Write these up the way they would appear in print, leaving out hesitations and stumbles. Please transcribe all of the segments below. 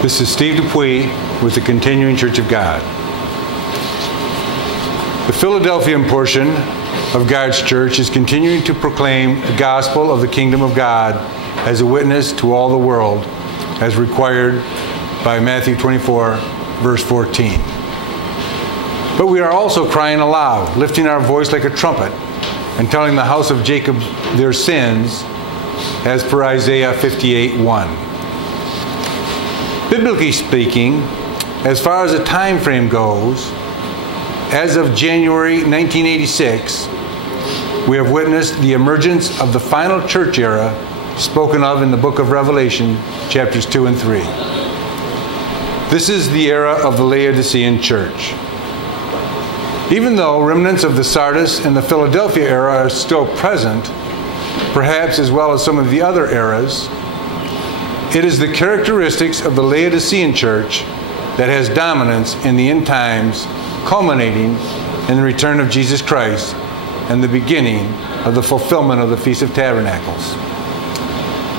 This is Steve Dupuy with the Continuing Church of God. The Philadelphian portion of God's church is continuing to proclaim the gospel of the kingdom of God as a witness to all the world, as required by Matthew 24, verse 14. But we are also crying aloud, lifting our voice like a trumpet, and telling the house of Jacob their sins, as per Isaiah 58:1. Biblically speaking, as far as the time frame goes, as of January 1986, we have witnessed the emergence of the final church era spoken of in the book of Revelation, chapters 2 and 3. This is the era of the Laodicean church. Even though remnants of the Sardis and the Philadelphia era are still present, perhaps as well as some of the other eras, it is the characteristics of the Laodicean church that has dominance in the end times, culminating in the return of Jesus Christ and the beginning of the fulfillment of the Feast of Tabernacles,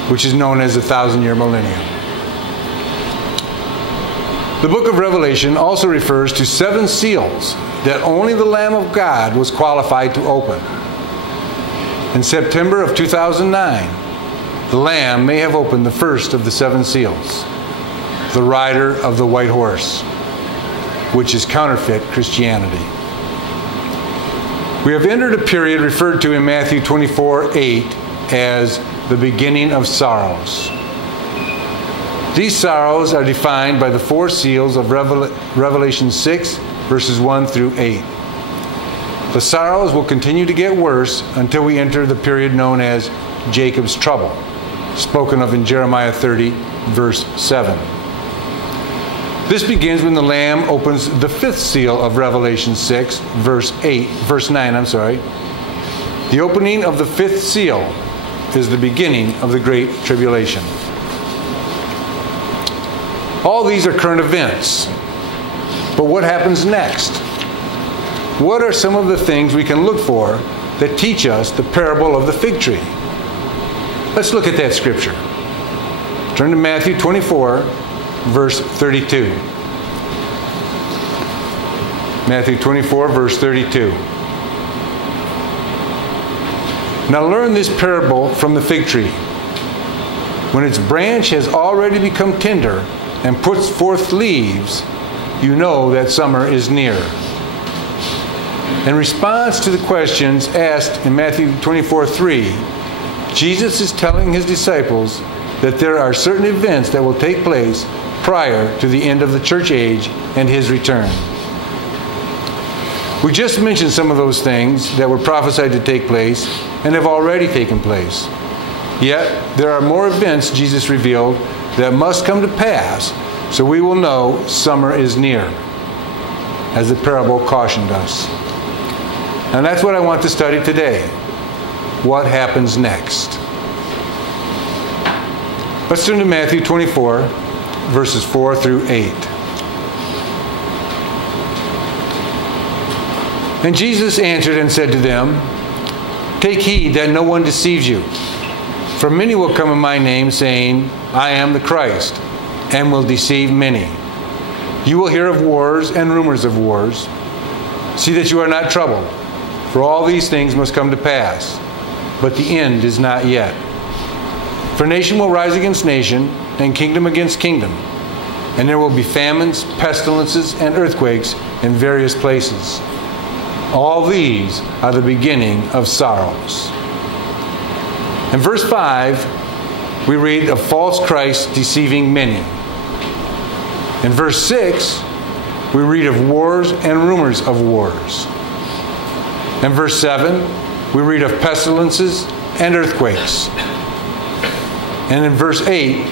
which is known as the 1,000-year millennium. The book of Revelation also refers to 7 seals that only the Lamb of God was qualified to open. In September of 2009, the Lamb may have opened the first of the 7 seals, the rider of the white horse, which is counterfeit Christianity. We have entered a period referred to in Matthew 24:8 as the beginning of sorrows. These sorrows are defined by the 4 seals of Revelation 6, verses 1 through 8. The sorrows will continue to get worse until we enter the period known as Jacob's trouble, spoken of in Jeremiah 30, verse 7. This begins when the Lamb opens the 5th seal of Revelation 6, verse 9. The opening of the 5th seal is the beginning of the Great Tribulation. All these are current events. But what happens next? What are some of the things we can look for that teach us the parable of the fig tree? Let's look at that scripture. Turn to Matthew 24, verse 32. Matthew 24, verse 32. Now learn this parable from the fig tree. When its branch has already become tender and puts forth leaves, you know that summer is near. In response to the questions asked in Matthew 24:3, Jesus is telling his disciples that there are certain events that will take place prior to the end of the church age and his return. We just mentioned some of those things that were prophesied to take place and have already taken place. Yet, there are more events Jesus revealed that must come to pass, so we will know summer is near, as the parable cautioned us. And that's what I want to study today. What happens next? Let's turn to Matthew 24, verses 4 through 8. And Jesus answered and said to them, "Take heed that no one deceives you. For many will come in my name, saying, 'I am the Christ,' and will deceive many. You will hear of wars and rumors of wars. See that you are not troubled, for all these things must come to pass, but the end is not yet. For nation will rise against nation, and kingdom against kingdom, and there will be famines, pestilences, and earthquakes in various places. All these are the beginning of sorrows." In verse 5, we read of false Christs deceiving many. In verse 6, we read of wars and rumors of wars. In verse 7, we read of pestilences and earthquakes. And in verse 8,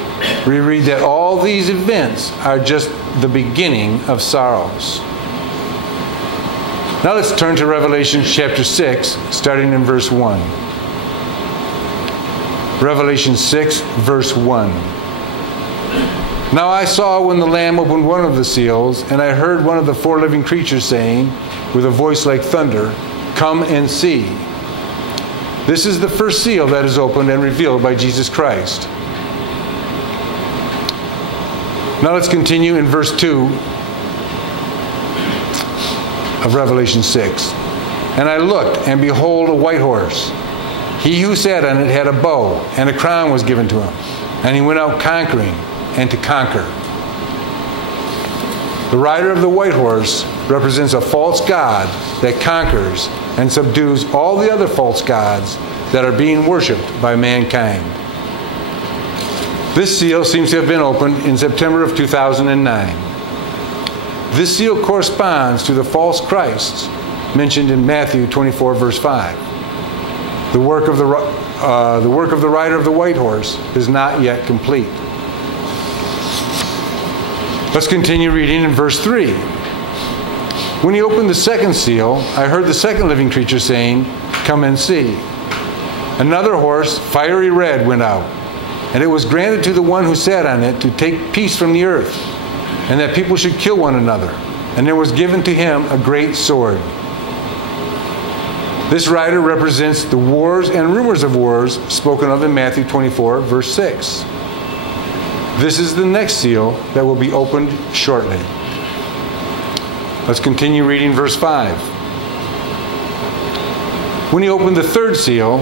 we read that all these events are just the beginning of sorrows. Now let's turn to Revelation chapter 6, starting in verse 1. Revelation 6, verse 1. Now I saw when the Lamb opened one of the seals, and I heard one of the 4 living creatures saying, with a voice like thunder, "Come and see." This is the first seal that is opened and revealed by Jesus Christ. Now let's continue in verse 2 of Revelation 6. And I looked, and behold, a white horse. He who sat on it had a bow, and a crown was given to him. And he went out conquering and to conquer. The rider of the white horse represents a false god that conquers and subdues all the other false gods that are being worshipped by mankind. This seal seems to have been opened in September of 2009. This seal corresponds to the false Christs mentioned in Matthew 24, verse 5. The work of the rider of the white horse is not yet complete. Let's continue reading in verse 3. When he opened the second seal, I heard the second living creature saying, "Come and see." Another horse, fiery red, went out, and it was granted to the one who sat on it to take peace from the earth, and that people should kill one another. And there was given to him a great sword. This rider represents the wars and rumors of wars spoken of in Matthew 24, verse 6. This is the next seal that will be opened shortly. Let's continue reading verse 5. When he opened the third seal,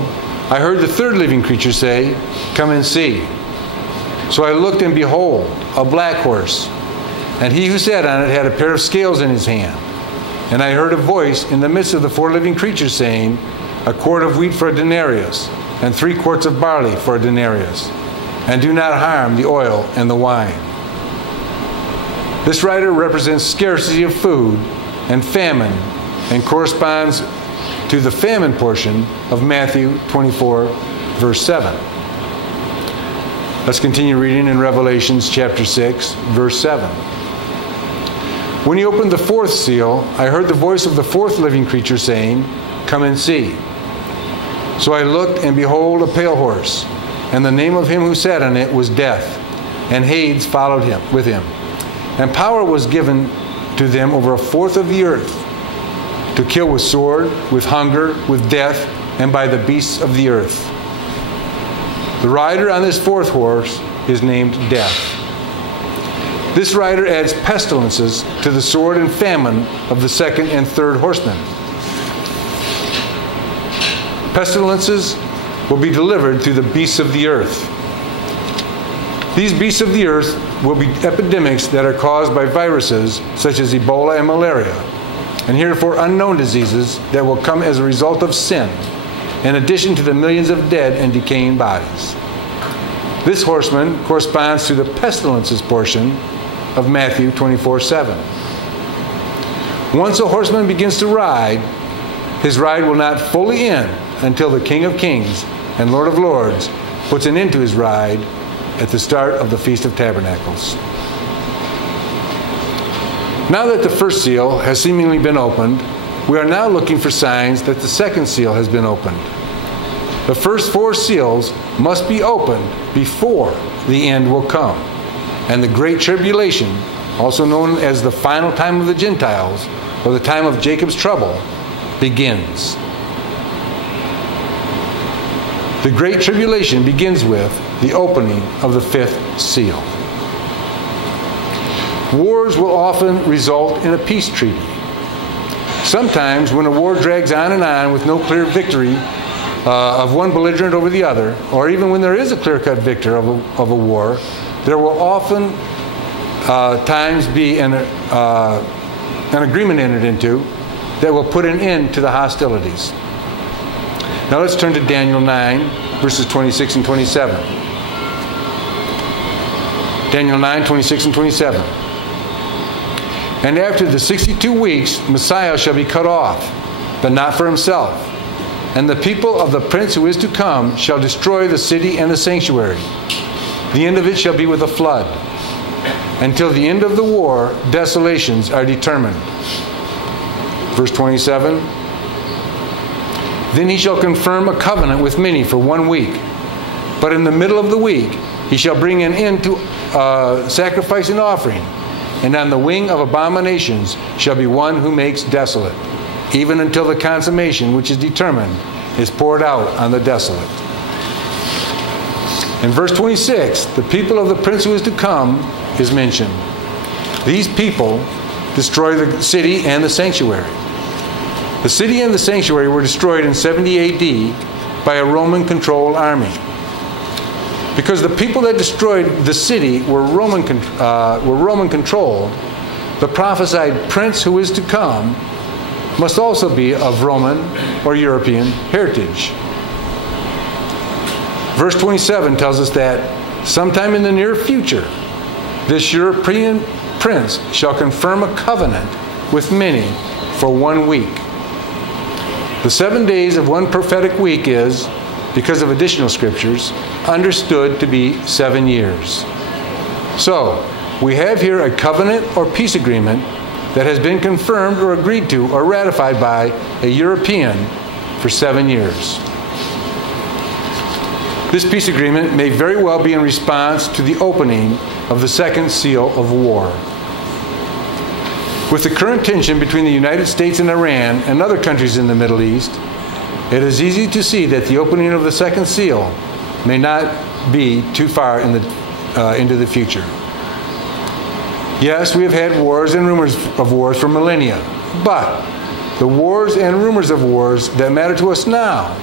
I heard the third living creature say, "Come and see." So I looked, and behold, a black horse, and he who sat on it had a pair of scales in his hand. And I heard a voice in the midst of the four living creatures saying, "A quart of wheat for a denarius, and 3 quarts of barley for a denarius. And do not harm the oil and the wine." This rider represents scarcity of food and famine, and corresponds to the famine portion of Matthew 24, verse 7. Let's continue reading in Revelations chapter 6, verse 7. When he opened the fourth seal, I heard the voice of the fourth living creature saying, "Come and see." So I looked, and behold, a pale horse, and the name of him who sat on it was Death, and Hades followed him with him. And power was given to them over a fourth of the earth, to kill with sword, with hunger, with death, and by the beasts of the earth. The rider on this fourth horse is named Death. This rider adds pestilences to the sword and famine of the second and third horsemen. Pestilences will be delivered through the beasts of the earth. These beasts of the earth will be epidemics that are caused by viruses such as Ebola and malaria, and heretofore unknown diseases that will come as a result of sin, in addition to the millions of dead and decaying bodies. This horseman corresponds to the pestilences portion of Matthew 24:7. Once a horseman begins to ride, his ride will not fully end until the King of Kings and Lord of Lords puts an end to his ride at the start of the Feast of Tabernacles. Now that the first seal has seemingly been opened, we are now looking for signs that the second seal has been opened. The first 4 seals must be opened before the end will come, and the Great Tribulation, also known as the final time of the Gentiles, or the time of Jacob's trouble, begins. The Great Tribulation begins with the opening of the 5th seal. Wars will often result in a peace treaty. Sometimes when a war drags on with no clear victory of one belligerent over the other, or even when there is a clear-cut victor of a war, there will often times be an agreement entered into that will put an end to the hostilities. Now let's turn to Daniel 9, verses 26 and 27. Daniel 9, 26 and 27. And after the 62 weeks, Messiah shall be cut off, but not for himself. And the people of the prince who is to come shall destroy the city and the sanctuary. The end of it shall be with a flood. Until the end of the war, desolations are determined. Verse 27. Then he shall confirm a covenant with many for 1 week. But in the middle of the week, he shall bring an end to sacrifice and offering. And on the wing of abominations shall be one who makes desolate, even until the consummation which is determined is poured out on the desolate. In verse 26, the people of the prince who is to come is mentioned. These people destroy the city and the sanctuary. The city and the sanctuary were destroyed in 70 AD by a Roman-controlled army. Because the people that destroyed the city were Roman-controlled, the prophesied prince who is to come must also be of Roman or European heritage. Verse 27 tells us that sometime in the near future, this European prince shall confirm a covenant with many for 1 week. The 7 days of one prophetic week is, because of additional scriptures, understood to be 7 years. So, we have here a covenant or peace agreement that has been confirmed or agreed to or ratified by a European for 7 years. This peace agreement may very well be in response to the opening of the second seal of war. With the current tension between the United States and Iran and other countries in the Middle East, it is easy to see that the opening of the second seal may not be too far into the future. Yes, we have had wars and rumors of wars for millennia, but the wars and rumors of wars that matter to us now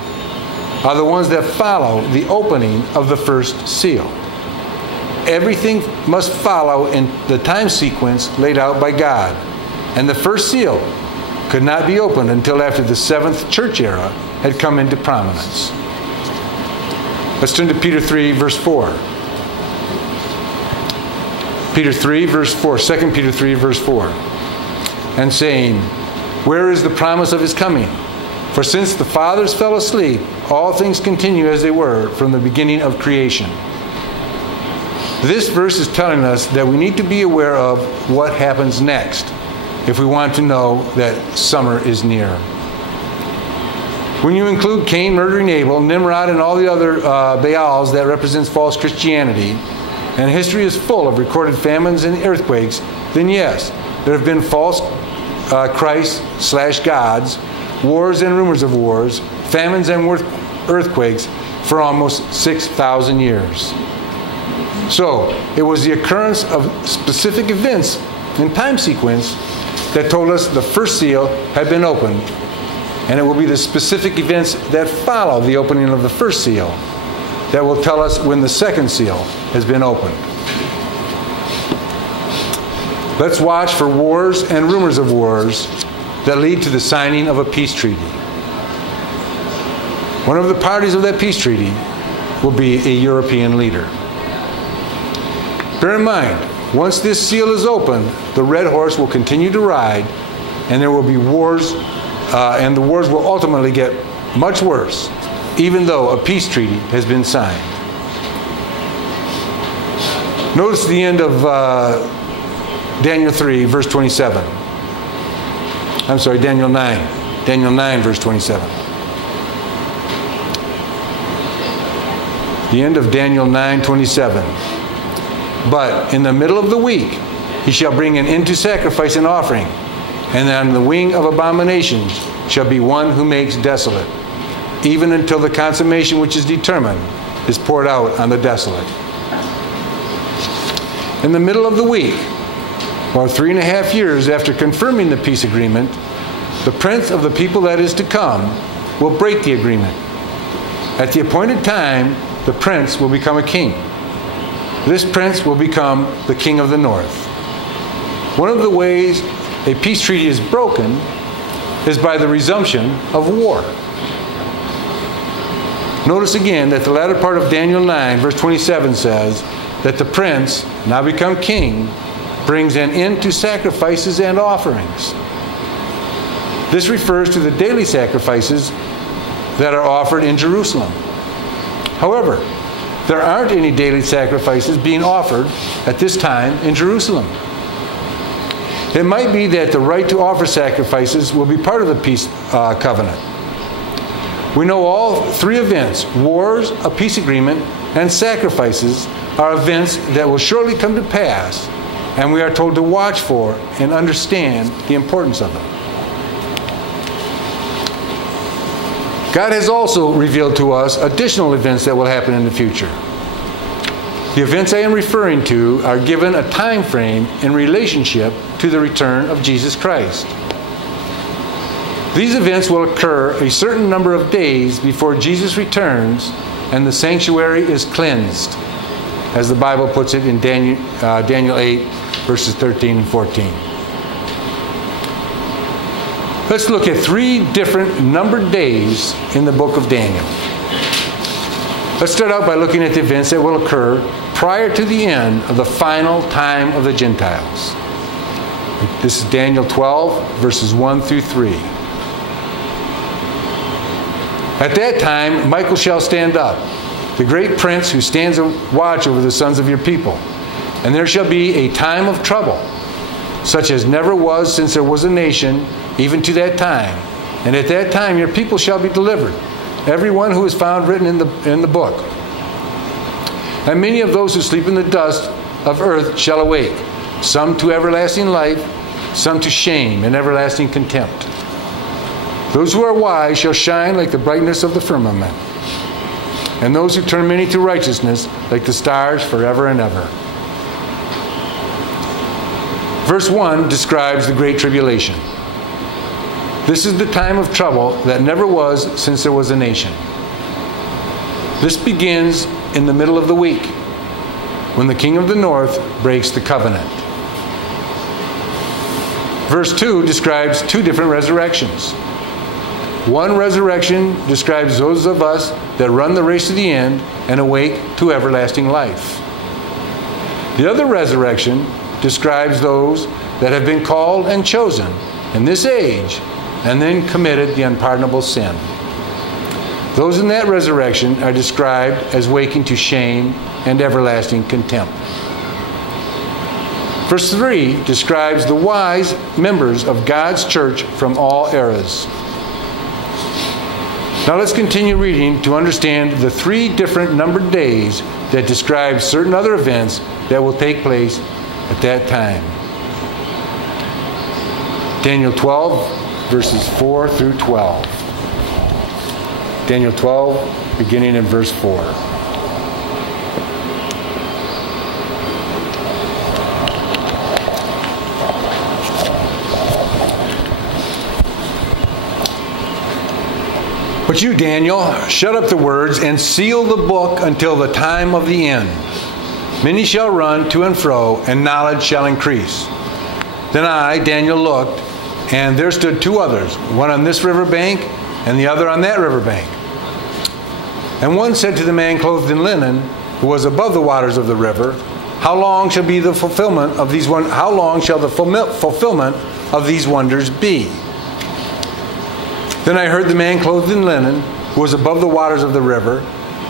are the ones that follow the opening of the first seal. Everything must follow in the time sequence laid out by God, and the first seal could not be opened until after the 7th church era had come into prominence. Let's turn to Peter 3, verse 4. Peter 3, verse 4. 2 Peter 3, verse 4. And saying, where is the promise of his coming? For since the fathers fell asleep, all things continue as they were from the beginning of creation. This verse is telling us that we need to be aware of what happens next if we want to know that summer is near. When you include Cain murdering Abel, Nimrod, and all the other Baals that represents false Christianity, and history is full of recorded famines and earthquakes, then yes, there have been false Christ/gods, wars and rumors of wars, famines and earthquakes for almost 6,000 years. So, it was the occurrence of specific events in time sequence that told us the first seal had been opened, and it will be the specific events that follow the opening of the first seal that will tell us when the second seal has been opened. Let's watch for wars and rumors of wars that lead to the signing of a peace treaty. One of the parties of that peace treaty will be a European leader. Bear in mind, once this seal is opened, the red horse will continue to ride, and there will be wars, and the wars will ultimately get much worse, even though a peace treaty has been signed. Notice the end of Daniel 3, verse 27. I'm sorry, Daniel 9. Daniel 9, verse 27. The end of Daniel 9:27. But in the middle of the week he shall bring an end to sacrifice and offering, and on the wing of abominations shall be one who makes desolate, even until the consummation which is determined is poured out on the desolate. In the middle of the week, or 3.5 years after confirming the peace agreement, the prince of the people that is to come will break the agreement. At the appointed time, the prince will become a king. This prince will become the king of the north. One of the ways a peace treaty is broken is by the resumption of war. Notice again that the latter part of Daniel 9, verse 27 says that the prince, now become king, brings an end to sacrifices and offerings. This refers to the daily sacrifices that are offered in Jerusalem. However, there aren't any daily sacrifices being offered at this time in Jerusalem. It might be that the right to offer sacrifices will be part of the peace covenant. We know all three events, wars, a peace agreement, and sacrifices, are events that will shortly come to pass, and we are told to watch for and understand the importance of them. God has also revealed to us additional events that will happen in the future. The events I am referring to are given a time frame in relationship to the return of Jesus Christ. These events will occur a certain number of days before Jesus returns and the sanctuary is cleansed, as the Bible puts it in Daniel 8, verses 13 and 14. Let's look at 3 different numbered days in the book of Daniel. Let's start out by looking at the events that will occur prior to the end of the final time of the Gentiles. This is Daniel 12, verses 1 through 3. At that time, Michael shall stand up, the great prince who stands a watch over the sons of your people. And there shall be a time of trouble, such as never was since there was a nation, even to that time. And at that time your people shall be delivered, every one who is found written in the book. And many of those who sleep in the dust of earth shall awake, some to everlasting life, some to shame and everlasting contempt. Those who are wise shall shine like the brightness of the firmament, and those who turn many to righteousness like the stars forever and ever. Verse 1 describes the Great Tribulation. This is the time of trouble that never was since there was a nation. This begins in the middle of the week, when the king of the north breaks the covenant. Verse 2 describes 2 different resurrections. One resurrection describes those of us that run the race to the end and awake to everlasting life. The other resurrection describes those that have been called and chosen in this age and then committed the unpardonable sin. Those in that resurrection are described as waking to shame and everlasting contempt. Verse 3 describes the wise members of God's church from all eras. Now let's continue reading to understand the 3 different numbered days that describe certain other events that will take place at that time. Daniel 12, verses 4 through 12. Daniel 12, beginning in verse 4. But you, Daniel, shut up the words and seal the book until the time of the end. Many shall run to and fro, and knowledge shall increase. Then I, Daniel, looked, and there stood 2 others, one on this river bank, and the other on that river bank. And one said to the man clothed in linen, who was above the waters of the river, How long shall be the fulfillment of these How long shall the fulfillment of these wonders be? Then I heard the man clothed in linen, who was above the waters of the river,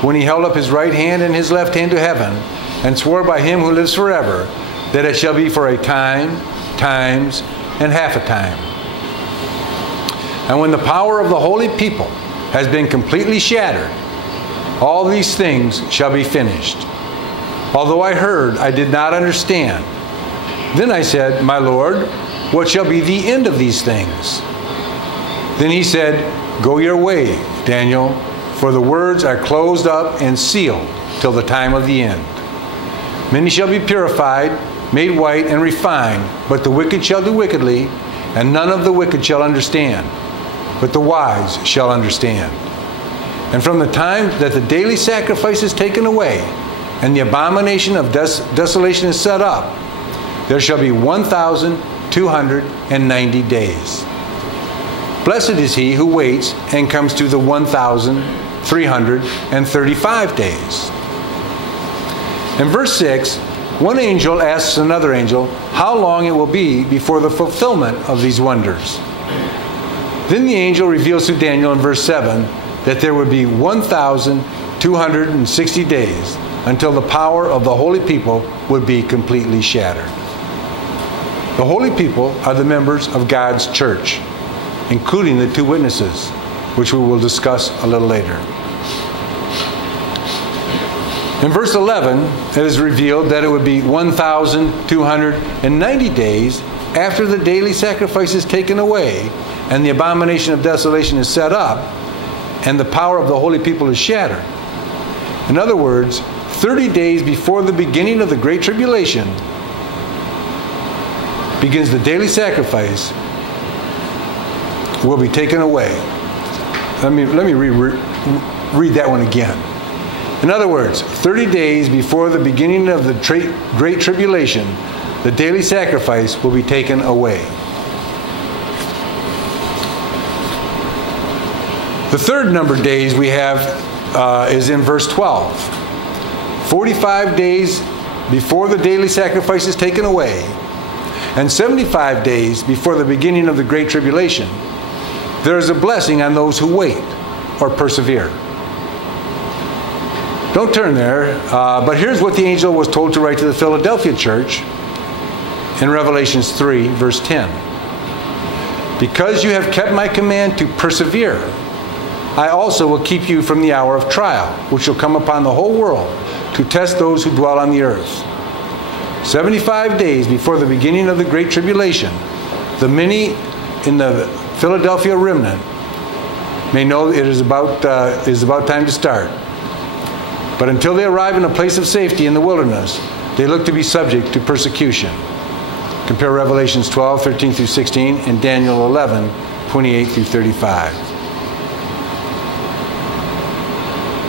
when he held up his right hand and his left hand to heaven, and swore by him who lives forever, that it shall be for a time, times, and half a time. And when the power of the holy people has been completely shattered, all these things shall be finished. Although I heard, I did not understand. Then I said, My Lord, what shall be the end of these things? Then he said, Go your way, Daniel, for the words are closed up and sealed till the time of the end. Many shall be purified, made white, and refined, but the wicked shall do wickedly, and none of the wicked shall understand, but the wise shall understand. And from the time that the daily sacrifice is taken away, and the abomination of desolation is set up, there shall be 1,290 days. Blessed is he who waits and comes to the 1,335 days. In verse 6, one angel asks another angel how long it will be before the fulfillment of these wonders. Then the angel reveals to Daniel in verse 7 that there would be 1,260 days until the power of the holy people would be completely shattered. The holy people are the members of God's church, including the 2 witnesses, which we will discuss a little later. In verse 11, it is revealed that it would be 1,290 days after the daily sacrifice is taken away and the abomination of desolation is set up and the power of the holy people is shattered. In other words, 30 days before the beginning of the Great Tribulation begins the daily sacrifice will be taken away. Let me read that one again. In other words, 30 days before the beginning of the Great Tribulation, the daily sacrifice will be taken away. The third number of days we have is in verse 12. 45 days before the daily sacrifice is taken away, and 75 days before the beginning of the Great Tribulation, there is a blessing on those who wait or persevere. Don't turn there, but here's what the angel was told to write to the Philadelphia church in Revelation 3, verse 10. Because you have kept my command to persevere, I also will keep you from the hour of trial, which will come upon the whole world to test those who dwell on the earth. 75 days before the beginning of the Great Tribulation, the many in the Philadelphia remnant may know it is about time to start. But until they arrive in a place of safety in the wilderness, they look to be subject to persecution. Compare Revelations 12, 13 through 16, and Daniel 11, 28 through 35.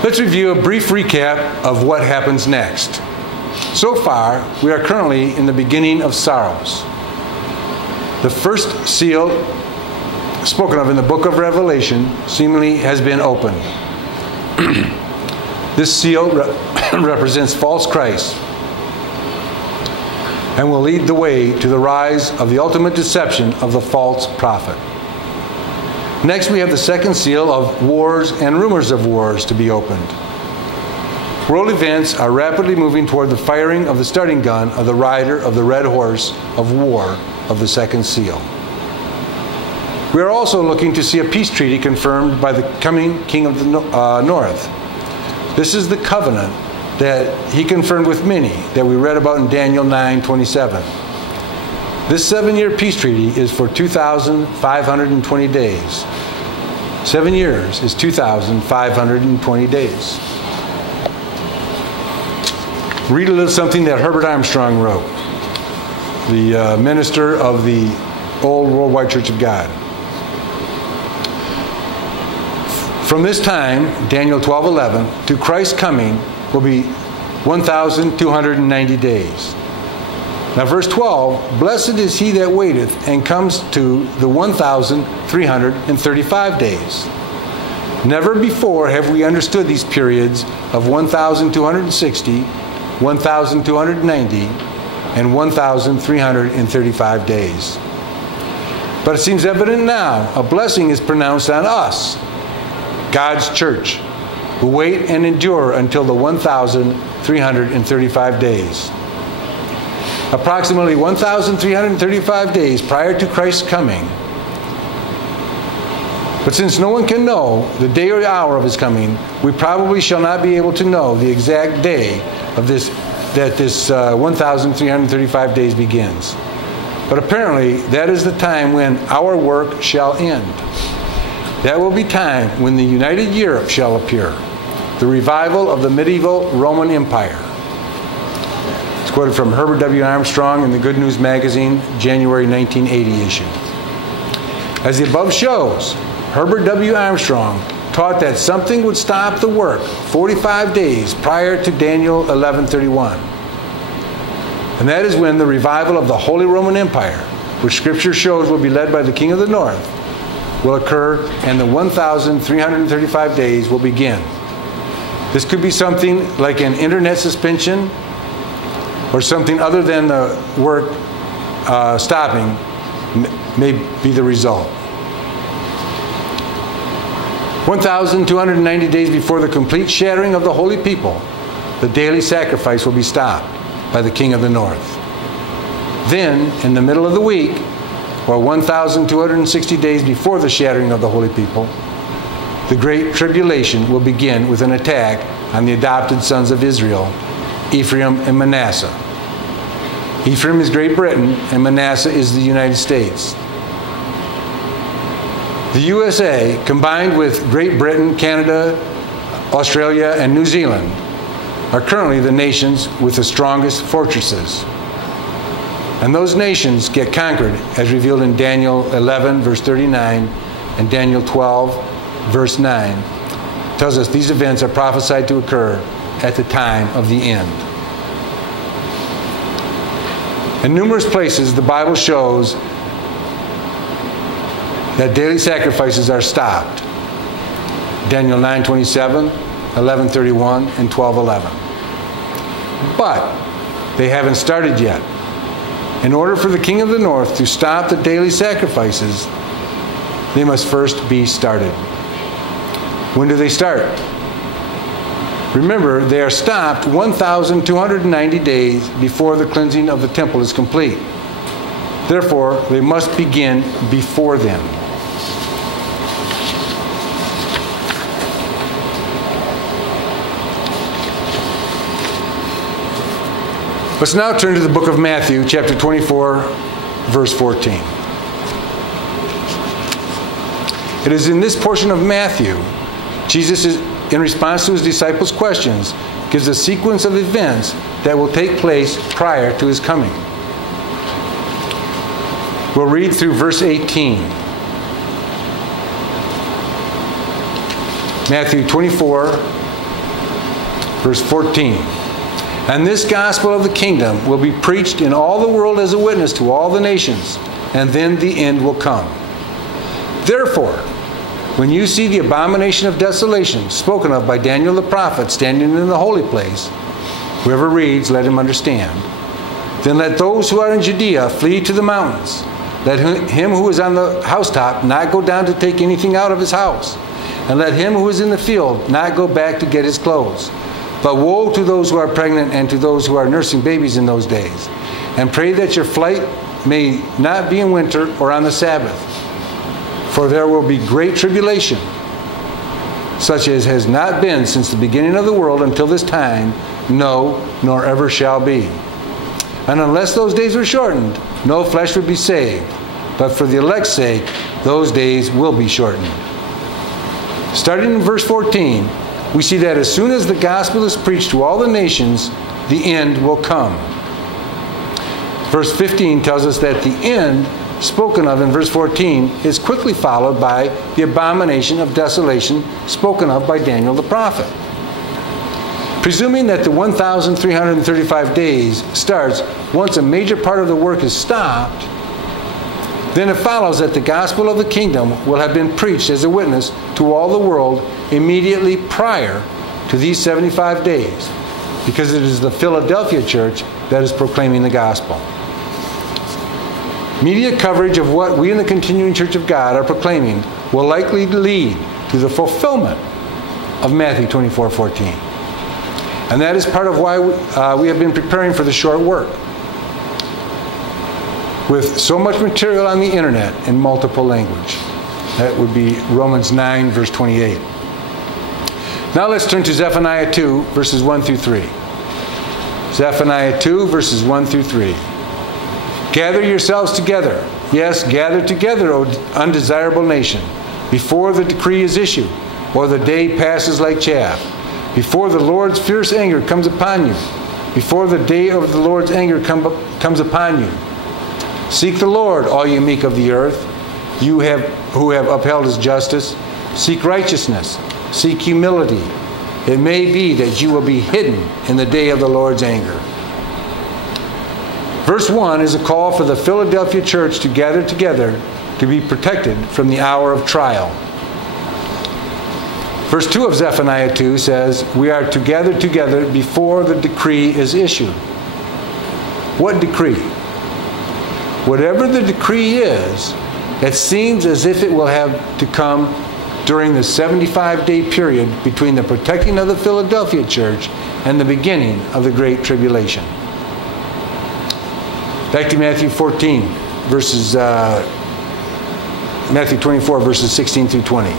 Let's review a brief recap of what happens next. So far, we are currently in the beginning of sorrows. The first seal spoken of in the book of Revelation seemingly has been opened. This seal represents false Christ and will lead the way to the rise of the ultimate deception of the false prophet. Next, we have the second seal of wars and rumors of wars to be opened. World events are rapidly moving toward the firing of the starting gun of the rider of the red horse of war of the second seal. We are also looking to see a peace treaty confirmed by the coming king of the north. This is the covenant that he confirmed with many that we read about in Daniel 9:27. This 7-year peace treaty is for 2,520 days. 7 years is 2,520 days. Read a little something that Herbert Armstrong wrote, the minister of the Old Worldwide Church of God. From this time, Daniel 12:11, to Christ's coming will be 1,290 days. Now verse 12, blessed is he that waiteth and comes to the 1,335 days. Never before have we understood these periods of 1,260, 1,290, and 1,335 days. But it seems evident now, a blessing is pronounced on us, God's church, who wait and endure until the 1,335 days. Approximately 1,335 days prior to Christ's coming. But since no one can know the day or the hour of his coming, we probably shall not be able to know the exact day of this 1,335 days begins. But apparently, that is the time when our work shall end. That will be time when the United Europe shall appear, the revival of the medieval Roman Empire. It's quoted from Herbert W. Armstrong in the Good News Magazine, January 1980 issue. As the above shows, Herbert W. Armstrong taught that something would stop the work 45 days prior to Daniel 11:31. And that is when the revival of the Holy Roman Empire, which Scripture shows will be led by the King of the North, will occur, and the 1,335 days will begin. This could be something like an internet suspension or something other than the work stopping may be the result. 1,290 days before the complete shattering of the holy people, the daily sacrifice will be stopped by the King of the North. Then, in the middle of the week, or 1,260 days before the shattering of the holy people, the Great Tribulation will begin with an attack on the adopted sons of Israel, Ephraim and Manasseh. Ephraim is Great Britain, and Manasseh is the United States. The USA, combined with Great Britain, Canada, Australia, and New Zealand, are currently the nations with the strongest fortresses. And those nations get conquered, as revealed in Daniel 11, verse 39, and Daniel 12, verse 9. It tells us these events are prophesied to occur at the time of the end. In numerous places, the Bible shows that daily sacrifices are stopped. Daniel 9:27, 11:31, and 12:11. But they haven't started yet. In order for the king of the north to stop the daily sacrifices, they must first be started. When do they start? Remember, they are stopped 1,290 days before the cleansing of the temple is complete. Therefore, they must begin before then. Let's now turn to the book of Matthew, chapter 24, verse 14. It is in this portion of Matthew, Jesus, in response to his disciples' questions, gives a sequence of events that will take place prior to his coming. We'll read through verse 18. Matthew 24, verse 14. And this gospel of the kingdom will be preached in all the world as a witness to all the nations, and then the end will come. Therefore, when you see the abomination of desolation spoken of by Daniel the prophet standing in the holy place, whoever reads, let him understand. Then let those who are in Judea flee to the mountains. Let him who is on the housetop not go down to take anything out of his house. And let him who is in the field not go back to get his clothes. But woe to those who are pregnant and to those who are nursing babies in those days. And pray that your flight may not be in winter or on the Sabbath. For there will be great tribulation, such as has not been since the beginning of the world until this time, no, nor ever shall be. And unless those days were shortened, no flesh would be saved. But for the elect's sake, those days will be shortened. Starting in verse 14, we see that as soon as the gospel is preached to all the nations, the end will come. Verse 15 tells us that the end spoken of in verse 14 is quickly followed by the abomination of desolation spoken of by Daniel the prophet. Presuming that the 1,335 days starts once a major part of the work is stopped, then it follows that the gospel of the kingdom will have been preached as a witness to all the world immediately prior to these 75 days, because it is the Philadelphia church that is proclaiming the gospel. Media coverage of what we in the continuing Church of God are proclaiming will likely lead to the fulfillment of Matthew 24:14. And that is part of why we have been preparing for the short work, with so much material on the internet in multiple language. That would be Romans 9, verse 28. Now let's turn to Zephaniah 2, verses 1 through 3. Zephaniah 2, verses 1 through 3. Gather yourselves together. Yes, gather together, O undesirable nation, before the decree is issued, or the day passes like chaff, before the Lord's fierce anger comes upon you, before the day of the Lord's anger comes upon you. Seek the Lord, all you meek of the earth, you who have upheld his justice. Seek righteousness. Seek humility. It may be that you will be hidden in the day of the Lord's anger. Verse 1 is a call for the Philadelphia church to gather together to be protected from the hour of trial. Verse 2 of Zephaniah 2 says, we are to gather together before the decree is issued. What decree? Whatever the decree is, it seems as if it will have to come during the 75-day period between the protecting of the Philadelphia church and the beginning of the Great Tribulation. Back to Matthew 14, Matthew 24, verses 16 through 20.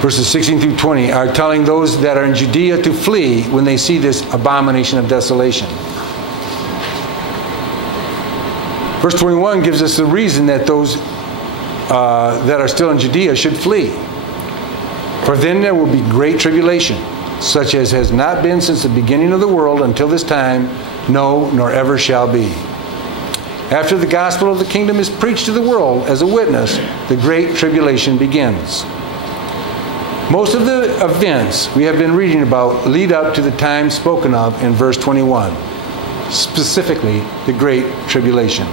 Verses 16 through 20 are telling those that are in Judea to flee when they see this abomination of desolation. Verse 21 gives us the reason that those that are still in Judea should flee. For then there will be great tribulation, such as has not been since the beginning of the world until this time, no, nor ever shall be. After the gospel of the kingdom is preached to the world as a witness, the great tribulation begins. Most of the events we have been reading about lead up to the time spoken of in verse 21, specifically the great tribulation.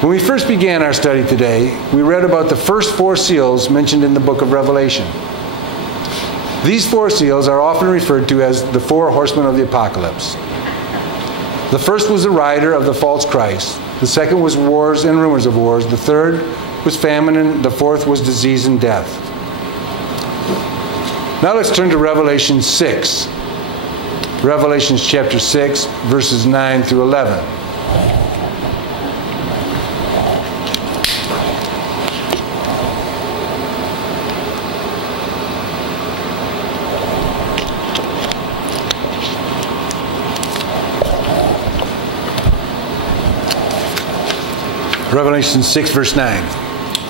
When we first began our study today, we read about the first 4 seals mentioned in the book of Revelation. These 4 seals are often referred to as the 4 horsemen of the apocalypse. The first was the rider of the false Christ. The second was wars and rumors of wars. The third was famine, and the fourth was disease and death. Now let's turn to Revelation 6. Revelation chapter 6, verses 9 through 11. Revelation 6, verse 9.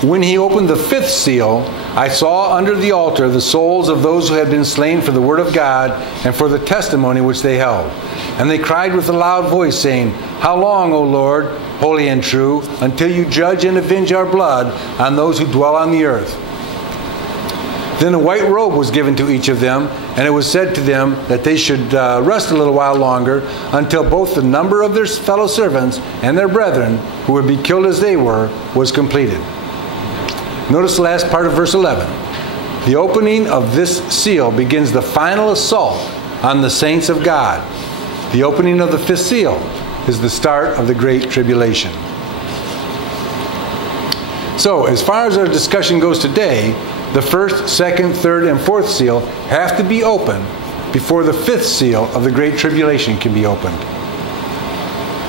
When he opened the 5th seal, I saw under the altar the souls of those who had been slain for the word of God and for the testimony which they held. And they cried with a loud voice, saying, How long, O Lord, holy and true, until you judge and avenge our blood on those who dwell on the earth? Then a white robe was given to each of them, and it was said to them that they should rest a little while longer until both the number of their fellow servants and their brethren, who would be killed as they were, was completed. Notice the last part of verse 11. The opening of this seal begins the final assault on the saints of God. The opening of the 5th seal is the start of the Great Tribulation. So, as far as our discussion goes today, the 1st, 2nd, 3rd, and 4th seal have to be opened before the 5th seal of the Great Tribulation can be opened.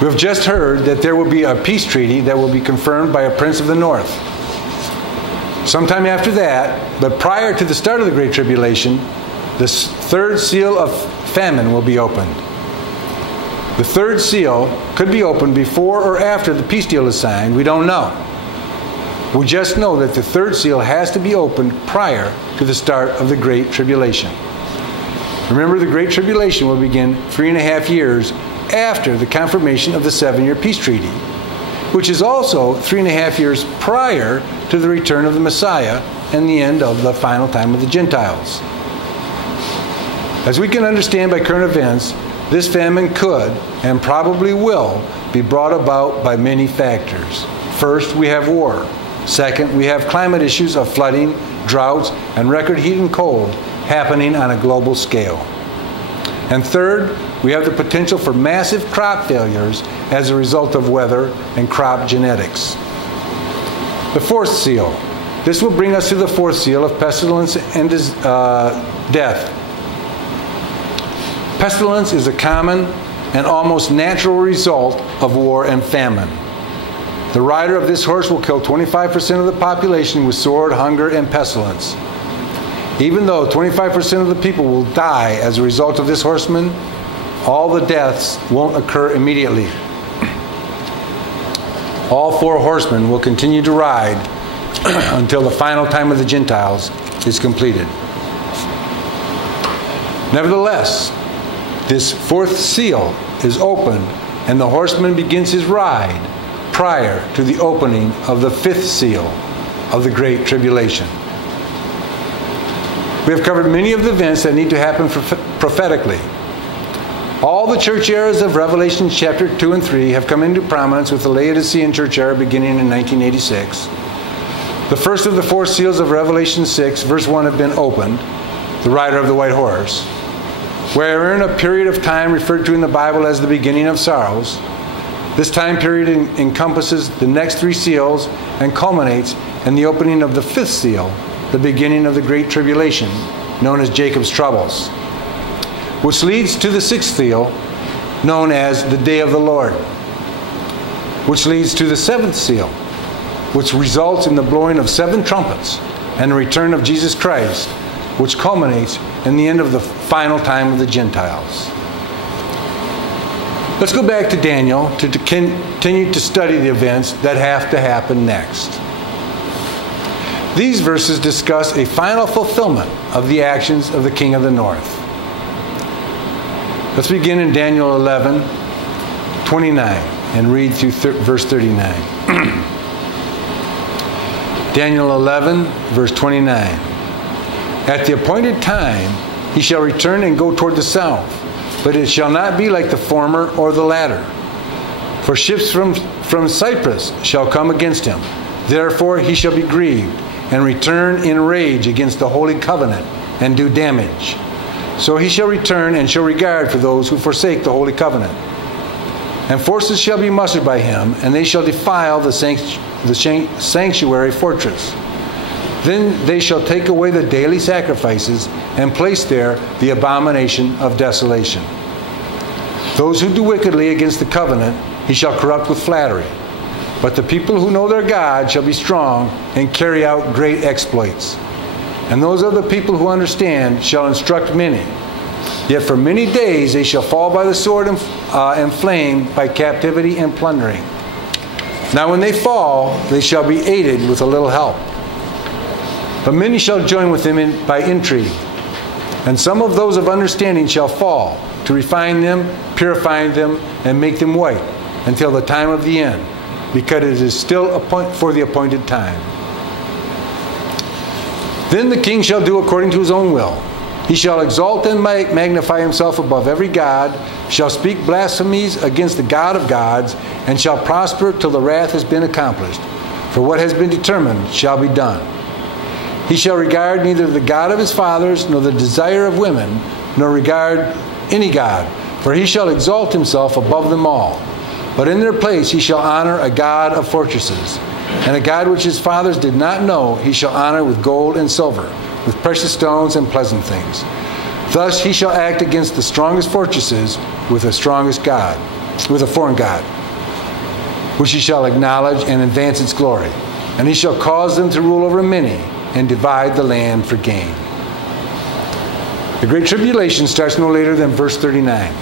We have just heard that there will be a peace treaty that will be confirmed by a prince of the north. Sometime after that, but prior to the start of the Great Tribulation, the 3rd seal of famine will be opened. The 3rd seal could be opened before or after the peace deal is signed. We don't know. We just know that the 3rd seal has to be opened prior to the start of the Great Tribulation. Remember, the Great Tribulation will begin 3.5 years after the confirmation of the 7-year peace treaty, which is also 3.5 years prior to the return of the Messiah and the end of the final time of the Gentiles. As we can understand by current events, this famine could and probably will be brought about by many factors. First, we have war. Second, we have climate issues of flooding, droughts, and record heat and cold happening on a global scale. And third, we have the potential for massive crop failures as a result of weather and crop genetics. The 4th seal. This will bring us to the 4th seal of pestilence and death. Pestilence is a common and almost natural result of war and famine. The rider of this horse will kill 25% of the population with sword, hunger, and pestilence. Even though 25% of the people will die as a result of this horseman, all the deaths won't occur immediately. All 4 horsemen will continue to ride until the final time of the Gentiles is completed. Nevertheless, this 4th seal is opened and the horseman begins his ride prior to the opening of the 5th seal of the Great Tribulation. We have covered many of the events that need to happen prophetically. All the church eras of Revelation chapter 2 and 3 have come into prominence with the Laodicean church era beginning in 1986. The first of the 4 seals of Revelation 6, verse 1 have been opened, the rider of the white horse. We're in a period of time referred to in the Bible as the beginning of sorrows. This time period encompasses the next 3 seals and culminates in the opening of the 5th seal, the beginning of the Great Tribulation, known as Jacob's troubles, which leads to the 6th seal, known as the Day of the Lord, which leads to the 7th seal, which results in the blowing of 7 trumpets and the return of Jesus Christ, which culminates in the end of the final time of the Gentiles. Let's go back to Daniel to continue to study the events that have to happen next. These verses discuss a final fulfillment of the actions of the king of the north. Let's begin in Daniel 11:29 and read through verse 39. Daniel 11, verse 29. At the appointed time he shall return and go toward the south, but it shall not be like the former or the latter. For ships from Cyprus shall come against him. Therefore he shall be grieved, and return in rage against the holy covenant, and do damage. So he shall return and show regard for those who forsake the holy covenant. And forces shall be mustered by him, and they shall defile the sanctuary fortress. Then they shall take away the daily sacrifices, and place there the abomination of desolation. Those who do wickedly against the covenant he shall corrupt with flattery. But the people who know their God shall be strong and carry out great exploits. And those of the people who understand shall instruct many. Yet for many days they shall fall by the sword and flame, by captivity and plundering. Now when they fall, they shall be aided with a little help. But many shall join with them by intrigue. And some of those of understanding shall fall, to refine them, purify them, and make them white, until the time of the end, because it is still for the appointed time. Then the king shall do according to his own will. He shall exalt and magnify himself above every god, shall speak blasphemies against the God of gods, and shall prosper till the wrath has been accomplished. For what has been determined shall be done. He shall regard neither the God of his fathers, nor the desire of women, nor regard any god, for he shall exalt himself above them all. But in their place he shall honor a God of fortresses, and a God which his fathers did not know he shall honor with gold and silver, with precious stones and pleasant things. Thus he shall act against the strongest fortresses with the strongest God, with a foreign God, which he shall acknowledge and advance its glory. And he shall cause them to rule over many, and divide the land for gain. The Great Tribulation starts no later than verse 39.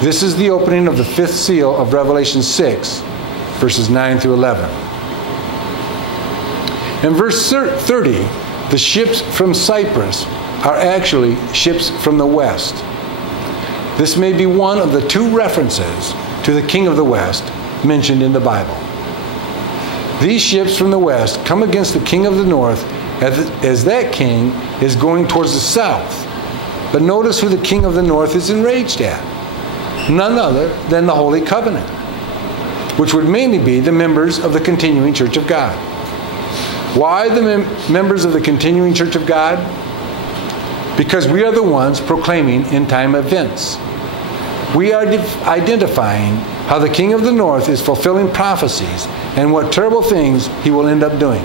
This is the opening of the fifth seal of Revelation 6, verses 9 through 11. In verse 30, the ships from Cyprus are actually ships from the west. This may be one of the two references to the king of the west mentioned in the Bible. These ships from the west come against the king of the north as that king is going towards the south. But notice who the king of the north is enraged at. None other than the Holy Covenant, which would mainly be the members of the continuing Church of God. Why the members of the continuing Church of God? Because we are the ones proclaiming end-time events. We are identifying how the king of the north is fulfilling prophecies and what terrible things he will end up doing.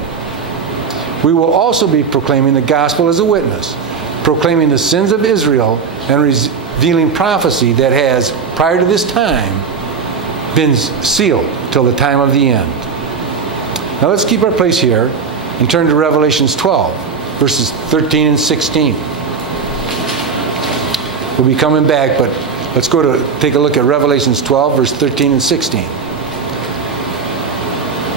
We will also be proclaiming the gospel as a witness, proclaiming the sins of Israel, and revealing prophecy that has, prior to this time, been sealed till the time of the end. Now let's keep our place here and turn to Revelations 12, verses 13 and 16. We'll be coming back, but let's go to take a look at Revelations 12, verse 13 and 16.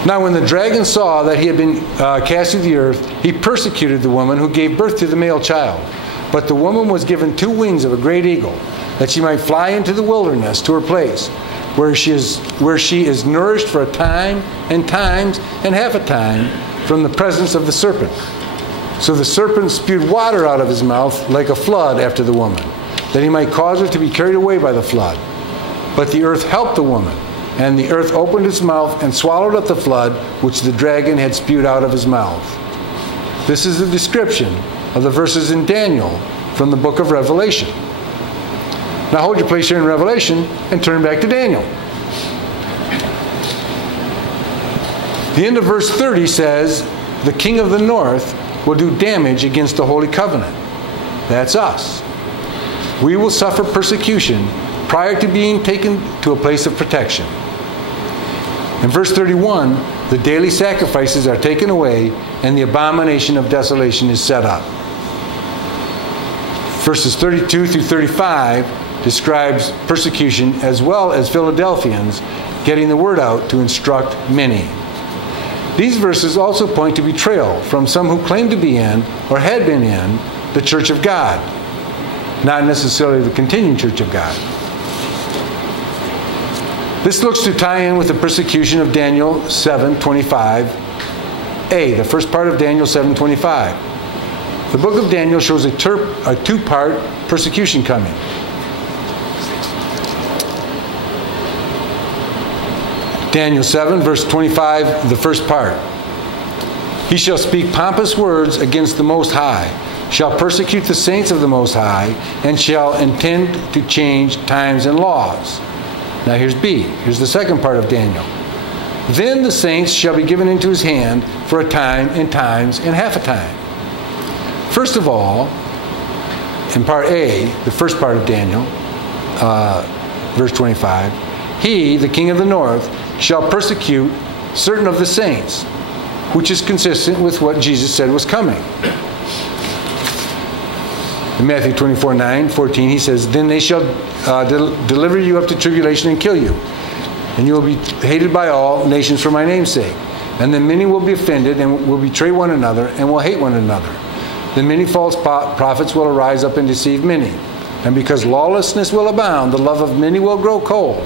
Now when the dragon saw that he had been cast to the earth, he persecuted the woman who gave birth to the male child. But the woman was given 2 wings of a great eagle, that she might fly into the wilderness to her place, where she is nourished for a time and times and half a time from the presence of the serpent. So the serpent spewed water out of his mouth like a flood after the woman, that he might cause her to be carried away by the flood. But the earth helped the woman, and the earth opened its mouth and swallowed up the flood which the dragon had spewed out of his mouth. This is a description of the verses in Daniel from the book of Revelation. Now hold your place here in Revelation and turn back to Daniel. The end of verse 30 says, the king of the north will do damage against the Holy Covenant. That's us. We will suffer persecution prior to being taken to a place of protection. In verse 31, the daily sacrifices are taken away and the abomination of desolation is set up. Verses 32 through 35 describes persecution as well as Philadelphians getting the word out to instruct many. These verses also point to betrayal from some who claim to be in, or had been in, the church of God, not necessarily the continuing church of God. This looks to tie in with the persecution of Daniel 7:25a, the first part of Daniel 7:25. The book of Daniel shows a two-part persecution coming. Daniel 7, verse 25, the first part. He shall speak pompous words against the Most High, shall persecute the saints of the Most High, and shall intend to change times and laws. Now here's B. Here's the second part of Daniel. Then the saints shall be given into his hand for a time and times and half a time. First of all, in part A, the first part of Daniel, verse 25, he, the king of the north, shall persecute certain of the saints, which is consistent with what Jesus said was coming. In Matthew 24:9-14, he says, Then they shall deliver you up to tribulation and kill you, and you will be hated by all nations for my name's sake. And then many will be offended and will betray one another and will hate one another. Then many false prophets will arise up and deceive many. And because lawlessness will abound, the love of many will grow cold.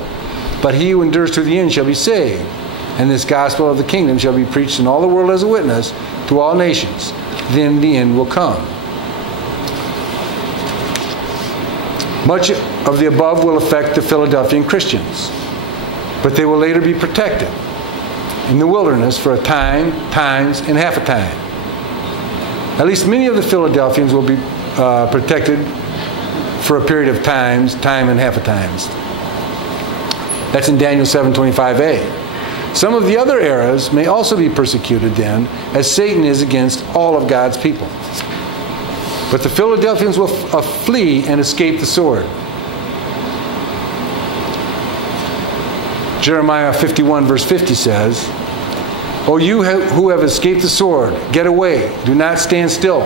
But he who endures to the end shall be saved. And this gospel of the kingdom shall be preached in all the world as a witness to all nations. Then the end will come. Much of the above will affect the Philadelphian Christians, but they will later be protected in the wilderness for a time, times, and half a time. At least many of the Philadelphians will be protected for a period of time, and half a times. That's in Daniel 7:25a. Some of the other eras may also be persecuted then, as Satan is against all of God's people. But the Philadelphians will flee and escape the sword. Jeremiah 51 verse 50 says, O you who have escaped the sword, get away, do not stand still.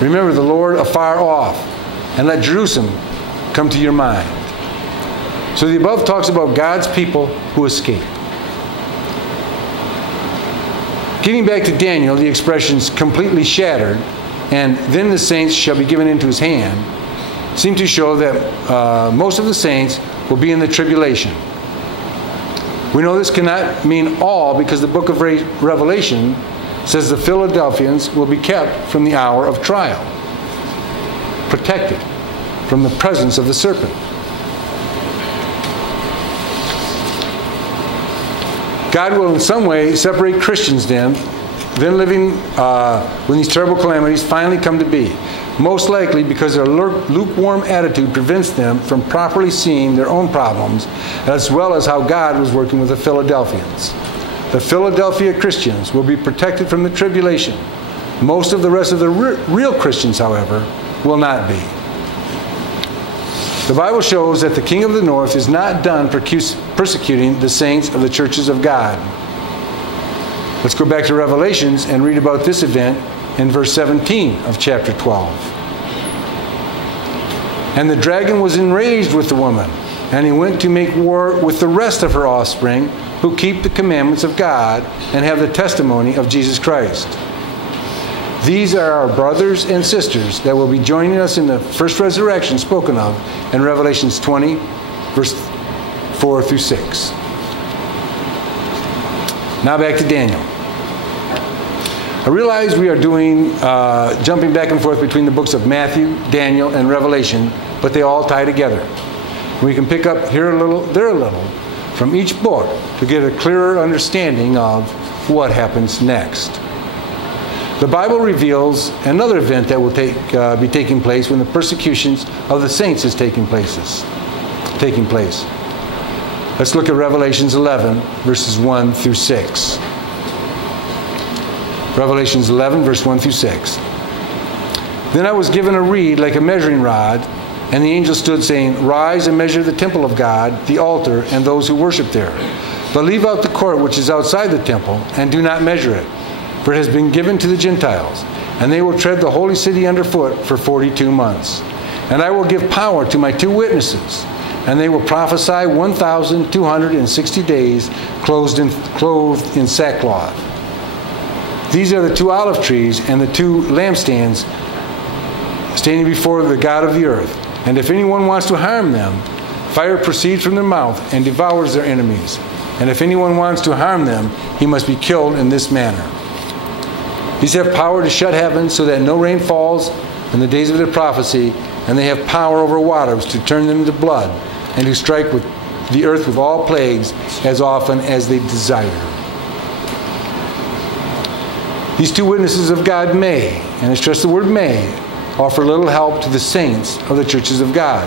Remember the Lord afar off, and let Jerusalem come to your mind. So the above talks about God's people who escape. Getting back to Daniel, the expressions completely shattered and then the saints shall be given into his hand seem to show that most of the saints will be in the tribulation. We know this cannot mean all, because the book of Revelation says the Philadelphians will be kept from the hour of trial, protected from the presence of the serpent. God will in some way separate Christians then living when these terrible calamities finally come to be. Most likely because their lukewarm attitude prevents them from properly seeing their own problems, as well as how God was working with the Philadelphians. The Philadelphia Christians will be protected from the tribulation. Most of the rest of the real Christians, however, will not be. The Bible shows that the king of the north is not done persecuting the saints of the churches of God. Let's go back to Revelations and read about this event in verse 17 of chapter 12. And the dragon was enraged with the woman, and he went to make war with the rest of her offspring, who keep the commandments of God and have the testimony of Jesus Christ. These are our brothers and sisters that will be joining us in the first resurrection spoken of in Revelations 20, verse 4 through 6. Now back to Daniel. I realize we are jumping back and forth between the books of Matthew, Daniel, and Revelation, but they all tie together. We can pick up here a little, there a little, from each book to get a clearer understanding of what happens next. The Bible reveals another event that will be taking place when the persecutions of the saints is taking place. Let's look at Revelations 11, verses 1 through 6. Revelations 11, verse 1 through 6. Then I was given a reed like a measuring rod, and the angel stood saying, Rise and measure the temple of God, the altar, and those who worship there. But leave out the court which is outside the temple, and do not measure it. For it has been given to the Gentiles, and they will tread the holy city underfoot for 42 months. And I will give power to my 2 witnesses, and they will prophesy 1,260 days, clothed in sackcloth. These are the 2 olive trees and the 2 lampstands standing before the God of the earth. And if anyone wants to harm them, fire proceeds from their mouth and devours their enemies. And if anyone wants to harm them, he must be killed in this manner. These have power to shut heaven so that no rain falls in the days of their prophecy, and they have power over waters to turn them into blood, and to strike with the earth with all plagues as often as they desire. These 2 witnesses of God may, and I stress the word may, offer little help to the saints of the churches of God.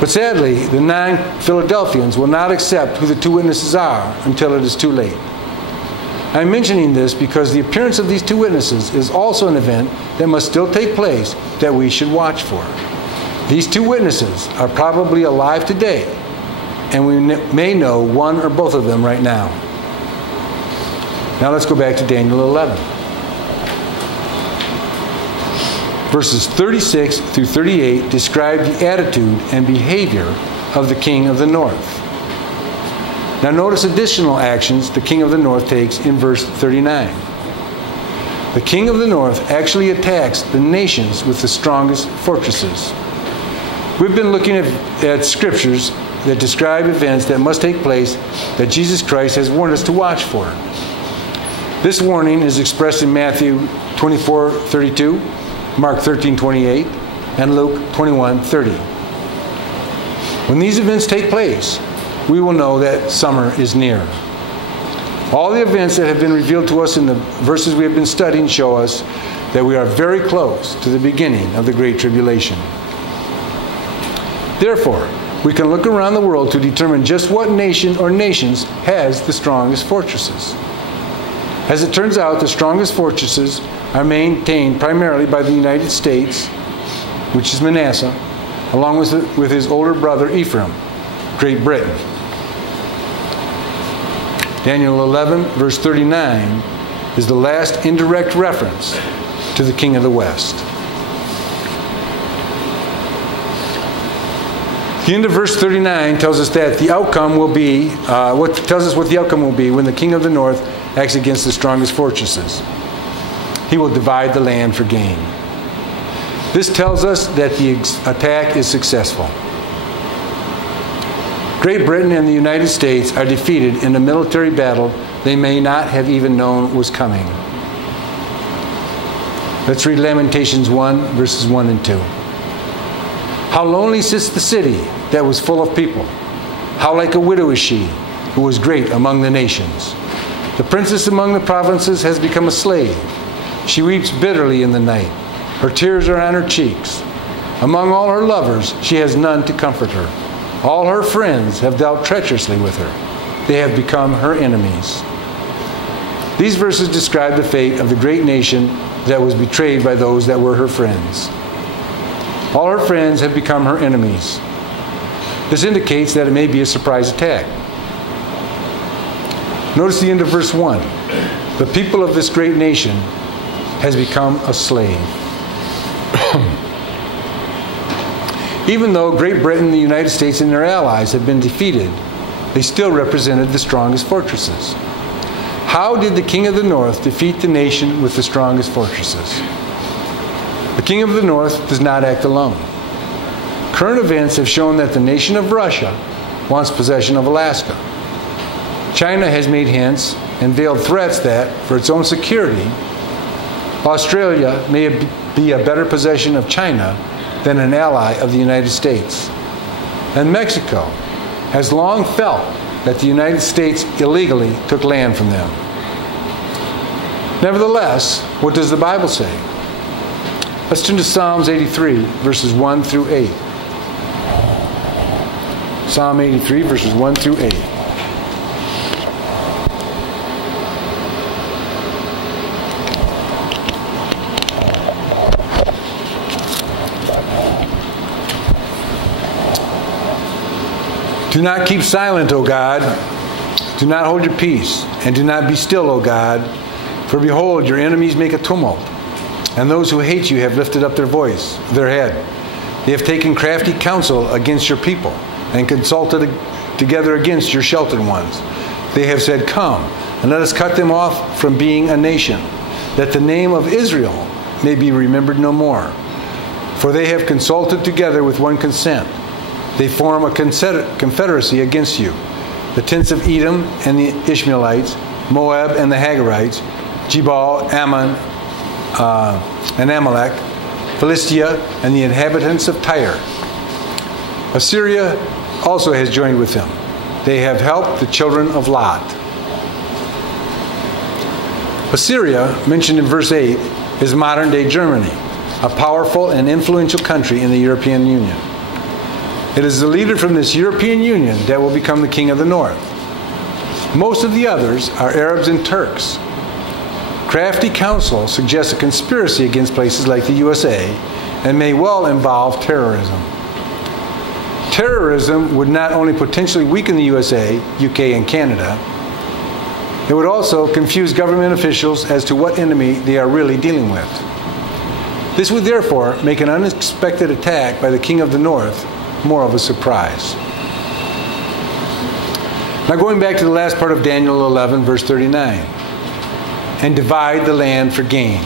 But sadly, the non-Philadelphians will not accept who the 2 witnesses are until it is too late. I'm mentioning this because the appearance of these 2 witnesses is also an event that must still take place that we should watch for. These 2 witnesses are probably alive today, and we may know one or both of them right now. Now let's go back to Daniel 11. Verses 36 through 38 describe the attitude and behavior of the king of the north. Now notice additional actions the king of the north takes in verse 39. The king of the north actually attacks the nations with the strongest fortresses. We've been looking at scriptures that describe events that must take place that Jesus Christ has warned us to watch for. This warning is expressed in Matthew 24:32, Mark 13:28, and Luke 21:30. When these events take place, we will know that summer is near. All the events that have been revealed to us in the verses we have been studying show us that we are very close to the beginning of the Great Tribulation. Therefore, we can look around the world to determine just what nation or nations has the strongest fortresses. As it turns out, the strongest fortresses are maintained primarily by the United States, which is Manasseh, along with his older brother Ephraim, Great Britain. Daniel 11, verse 39, is the last indirect reference to the king of the west. The end of verse 39 tells us that the outcome will be, what the outcome will be when the king of the north acts against the strongest fortresses. He will divide the land for gain. This tells us that the attack is successful. Great Britain and the United States are defeated in a military battle they may not have even known was coming. Let's read Lamentations 1, verses 1 and 2. How lonely sits the city that was full of people. How like a widow is she, who was great among the nations. The princess among the provinces has become a slave. She weeps bitterly in the night. Her tears are on her cheeks. Among all her lovers, she has none to comfort her. All her friends have dealt treacherously with her. They have become her enemies. These verses describe the fate of the great nation that was betrayed by those that were her friends. All her friends have become her enemies. This indicates that it may be a surprise attack. Notice the end of verse 1. The people of this great nation has become a slave. Even though Great Britain, the United States, and their allies have been defeated, they still represented the strongest fortresses. How did the king of the north defeat the nation with the strongest fortresses? The king of the north does not act alone. Current events have shown that the nation of Russia wants possession of Alaska. China has made hints and veiled threats that, for its own security, Australia may be a better possession of China than an ally of the United States. And Mexico has long felt that the United States illegally took land from them. Nevertheless, what does the Bible say? Let's turn to Psalms 83, verses 1 through 8. Psalm 83, verses 1 through 8. Do not keep silent, O God. Do not hold your peace, and do not be still, O God. For behold, your enemies make a tumult, and those who hate you have lifted up their head. They have taken crafty counsel against your people and consulted together against your sheltered ones. They have said, come, and let us cut them off from being a nation, that the name of Israel may be remembered no more. For they have consulted together with one consent. They form a confederacy against you. The tents of Edom and the Ishmaelites, Moab and the Hagarites, Jebal, Ammon, and Amalek, Philistia, and the inhabitants of Tyre. Assyria also has joined with them. They have helped the children of Lot. Assyria, mentioned in verse 8, is modern-day Germany, a powerful and influential country in the European Union. It is the leader from this European Union that will become the king of the north. Most of the others are Arabs and Turks. Crafty counsel suggests a conspiracy against places like the USA and may well involve terrorism. Terrorism would not only potentially weaken the USA, UK, and Canada, it would also confuse government officials as to what enemy they are really dealing with. This would therefore make an unexpected attack by the king of the north more of a surprise. Now going back to the last part of Daniel 11, verse 39. And divide the land for gain.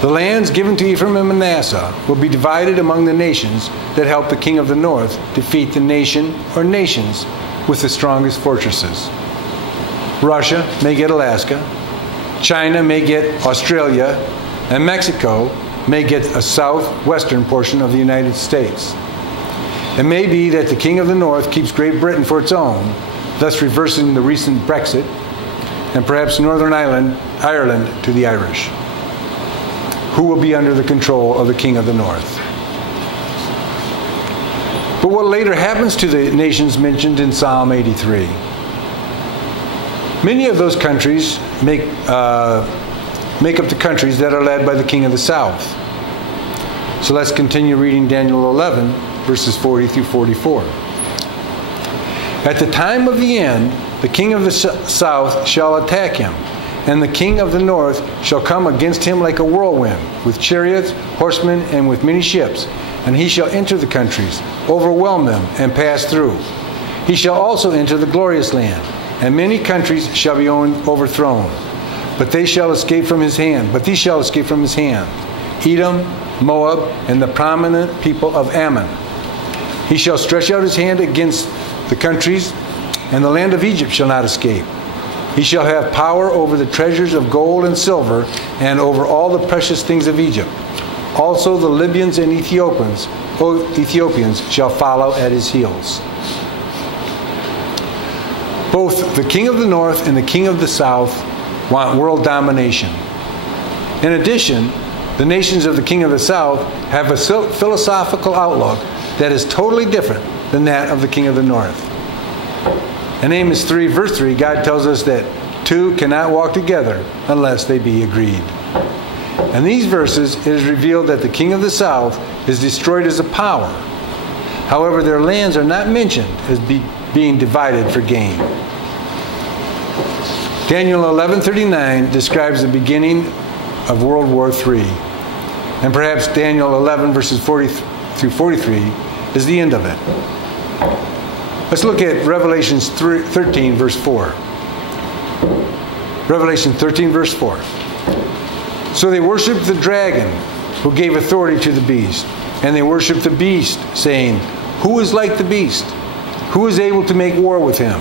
The lands given to Ephraim and Manasseh will be divided among the nations that help the king of the north defeat the nation or nations with the strongest fortresses. Russia may get Alaska, China may get Australia, and Mexico may get a southwestern portion of the United States. It may be that the king of the north keeps Great Britain for its own, thus reversing the recent Brexit, and perhaps Northern Ireland to the Irish, who will be under the control of the king of the north. But what later happens to the nations mentioned in Psalm 83? Many of those countries make up the countries that are led by the king of the south. So let's continue reading Daniel 11, verses 40 through 44. At the time of the end, the king of the south shall attack him, and the king of the north shall come against him like a whirlwind, with chariots, horsemen, and with many ships. And he shall enter the countries, overwhelm them, and pass through. He shall also enter the glorious land, and many countries shall be overthrown. But they shall escape from his hand. But these shall escape from his hand: Edom, Moab, and the prominent people of Ammon. He shall stretch out his hand against the countries, and the land of Egypt shall not escape. He shall have power over the treasures of gold and silver, and over all the precious things of Egypt. Also the Libyans and Ethiopians shall follow at his heels. Both the king of the north and the king of the south want world domination. In addition, the nations of the king of the south have a philosophical outlook that is totally different than that of the king of the north. In Amos 3, verse 3, God tells us that two cannot walk together unless they be agreed. In these verses, it is revealed that the king of the south is destroyed as a power. However, their lands are not mentioned as being divided for gain. Daniel 11:39 describes the beginning of World War III. And perhaps Daniel 11, verses 40 through 43 is the end of it. Let's look at Revelation 13, verse 4. Revelation 13, verse 4. So they worshipped the dragon, who gave authority to the beast. And they worshipped the beast, saying, Who is like the beast? Who is able to make war with him?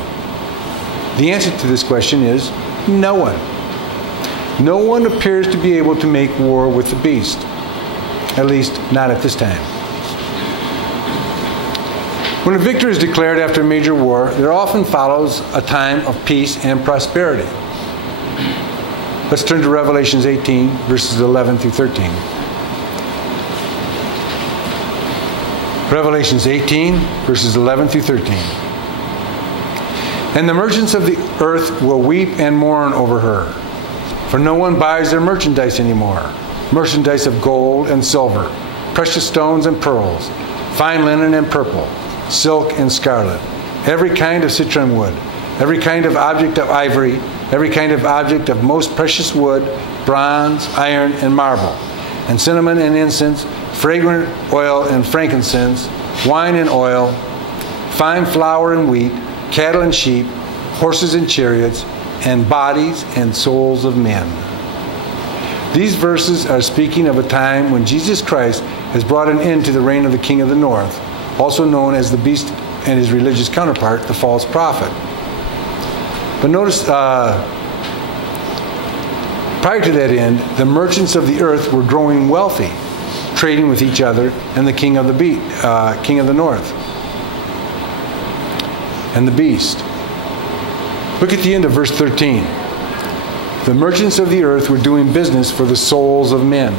The answer to this question is no one. No one appears to be able to make war with the beast. At least, not at this time. When a victory is declared after a major war, there often follows a time of peace and prosperity. Let's turn to Revelation 18, verses 11 through 13. Revelation 18, verses 11 through 13. And the merchants of the earth will weep and mourn over her, for no one buys their merchandise anymore. Merchandise of gold and silver, precious stones and pearls, fine linen and purple, silk and scarlet, every kind of citron wood, every kind of object of ivory, every kind of object of most precious wood, bronze, iron, and marble, and cinnamon and incense, fragrant oil and frankincense, wine and oil, fine flour and wheat, cattle and sheep, horses and chariots, and bodies and souls of men. These verses are speaking of a time when Jesus Christ has brought an end to the reign of the king of the north, also known as the beast and his religious counterpart, the false prophet. But notice, prior to that end, the merchants of the earth were growing wealthy, trading with each other and the king of the north and the beast. Look at the end of verse 13. The merchants of the earth were doing business for the souls of men.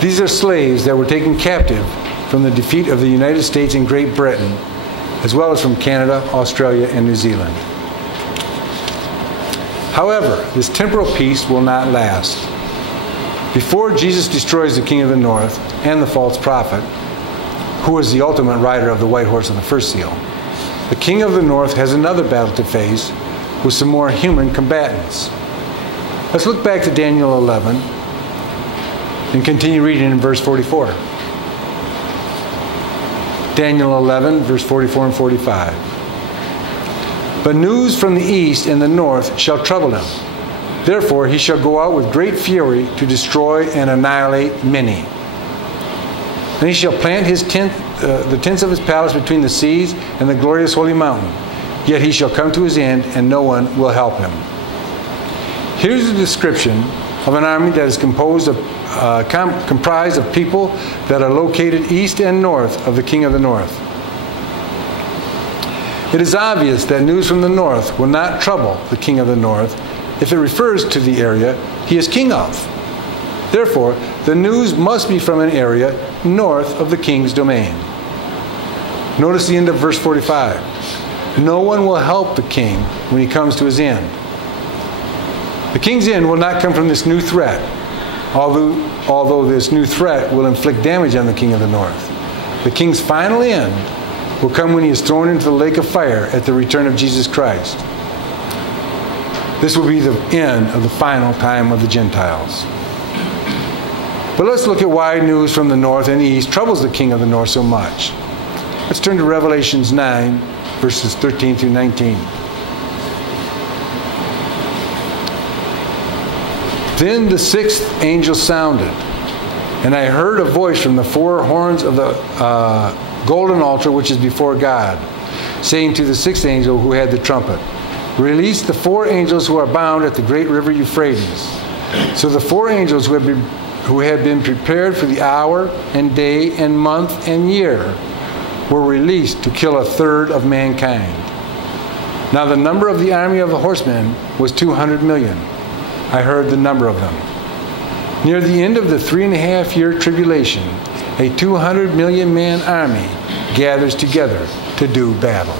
These are slaves that were taken captive from the defeat of the United States and Great Britain, as well as from Canada, Australia, and New Zealand. However, this temporal peace will not last. Before Jesus destroys the king of the north and the false prophet, who is the ultimate rider of the white horse of the first seal, the king of the north has another battle to face with some more human combatants. Let's look back to Daniel 11 and continue reading in verse 44. Daniel 11, verse 44 and 45. But news from the east and the north shall trouble him. Therefore he shall go out with great fury to destroy and annihilate many. And he shall plant his tent, the tents of his palace between the seas and the glorious holy mountain. Yet he shall come to his end, and no one will help him. Here's a description of an army that is comprised of people that are located east and north of the king of the north. It is obvious that news from the north will not trouble the king of the north if it refers to the area he is king of. Therefore, the news must be from an area north of the king's domain. Notice the end of verse 45. No one will help the king when he comes to his end. The king's end will not come from this new threat, although this new threat will inflict damage on the king of the north. The king's final end will come when he is thrown into the lake of fire at the return of Jesus Christ. This will be the end of the final time of the Gentiles. But let's look at why news from the north and east troubles the king of the north so much. Let's turn to Revelations 9, verses 13 through 19. Then the sixth angel sounded, and I heard a voice from the four horns of the golden altar which is before God, saying to the sixth angel who had the trumpet, Release the four angels who are bound at the great river Euphrates. So the four angels who had been prepared for the hour and day and month and year were released to kill a third of mankind. Now the number of the army of the horsemen was 200 million. I heard the number of them. Near the end of the 3.5-year tribulation, a 200 million man army gathers together to do battle.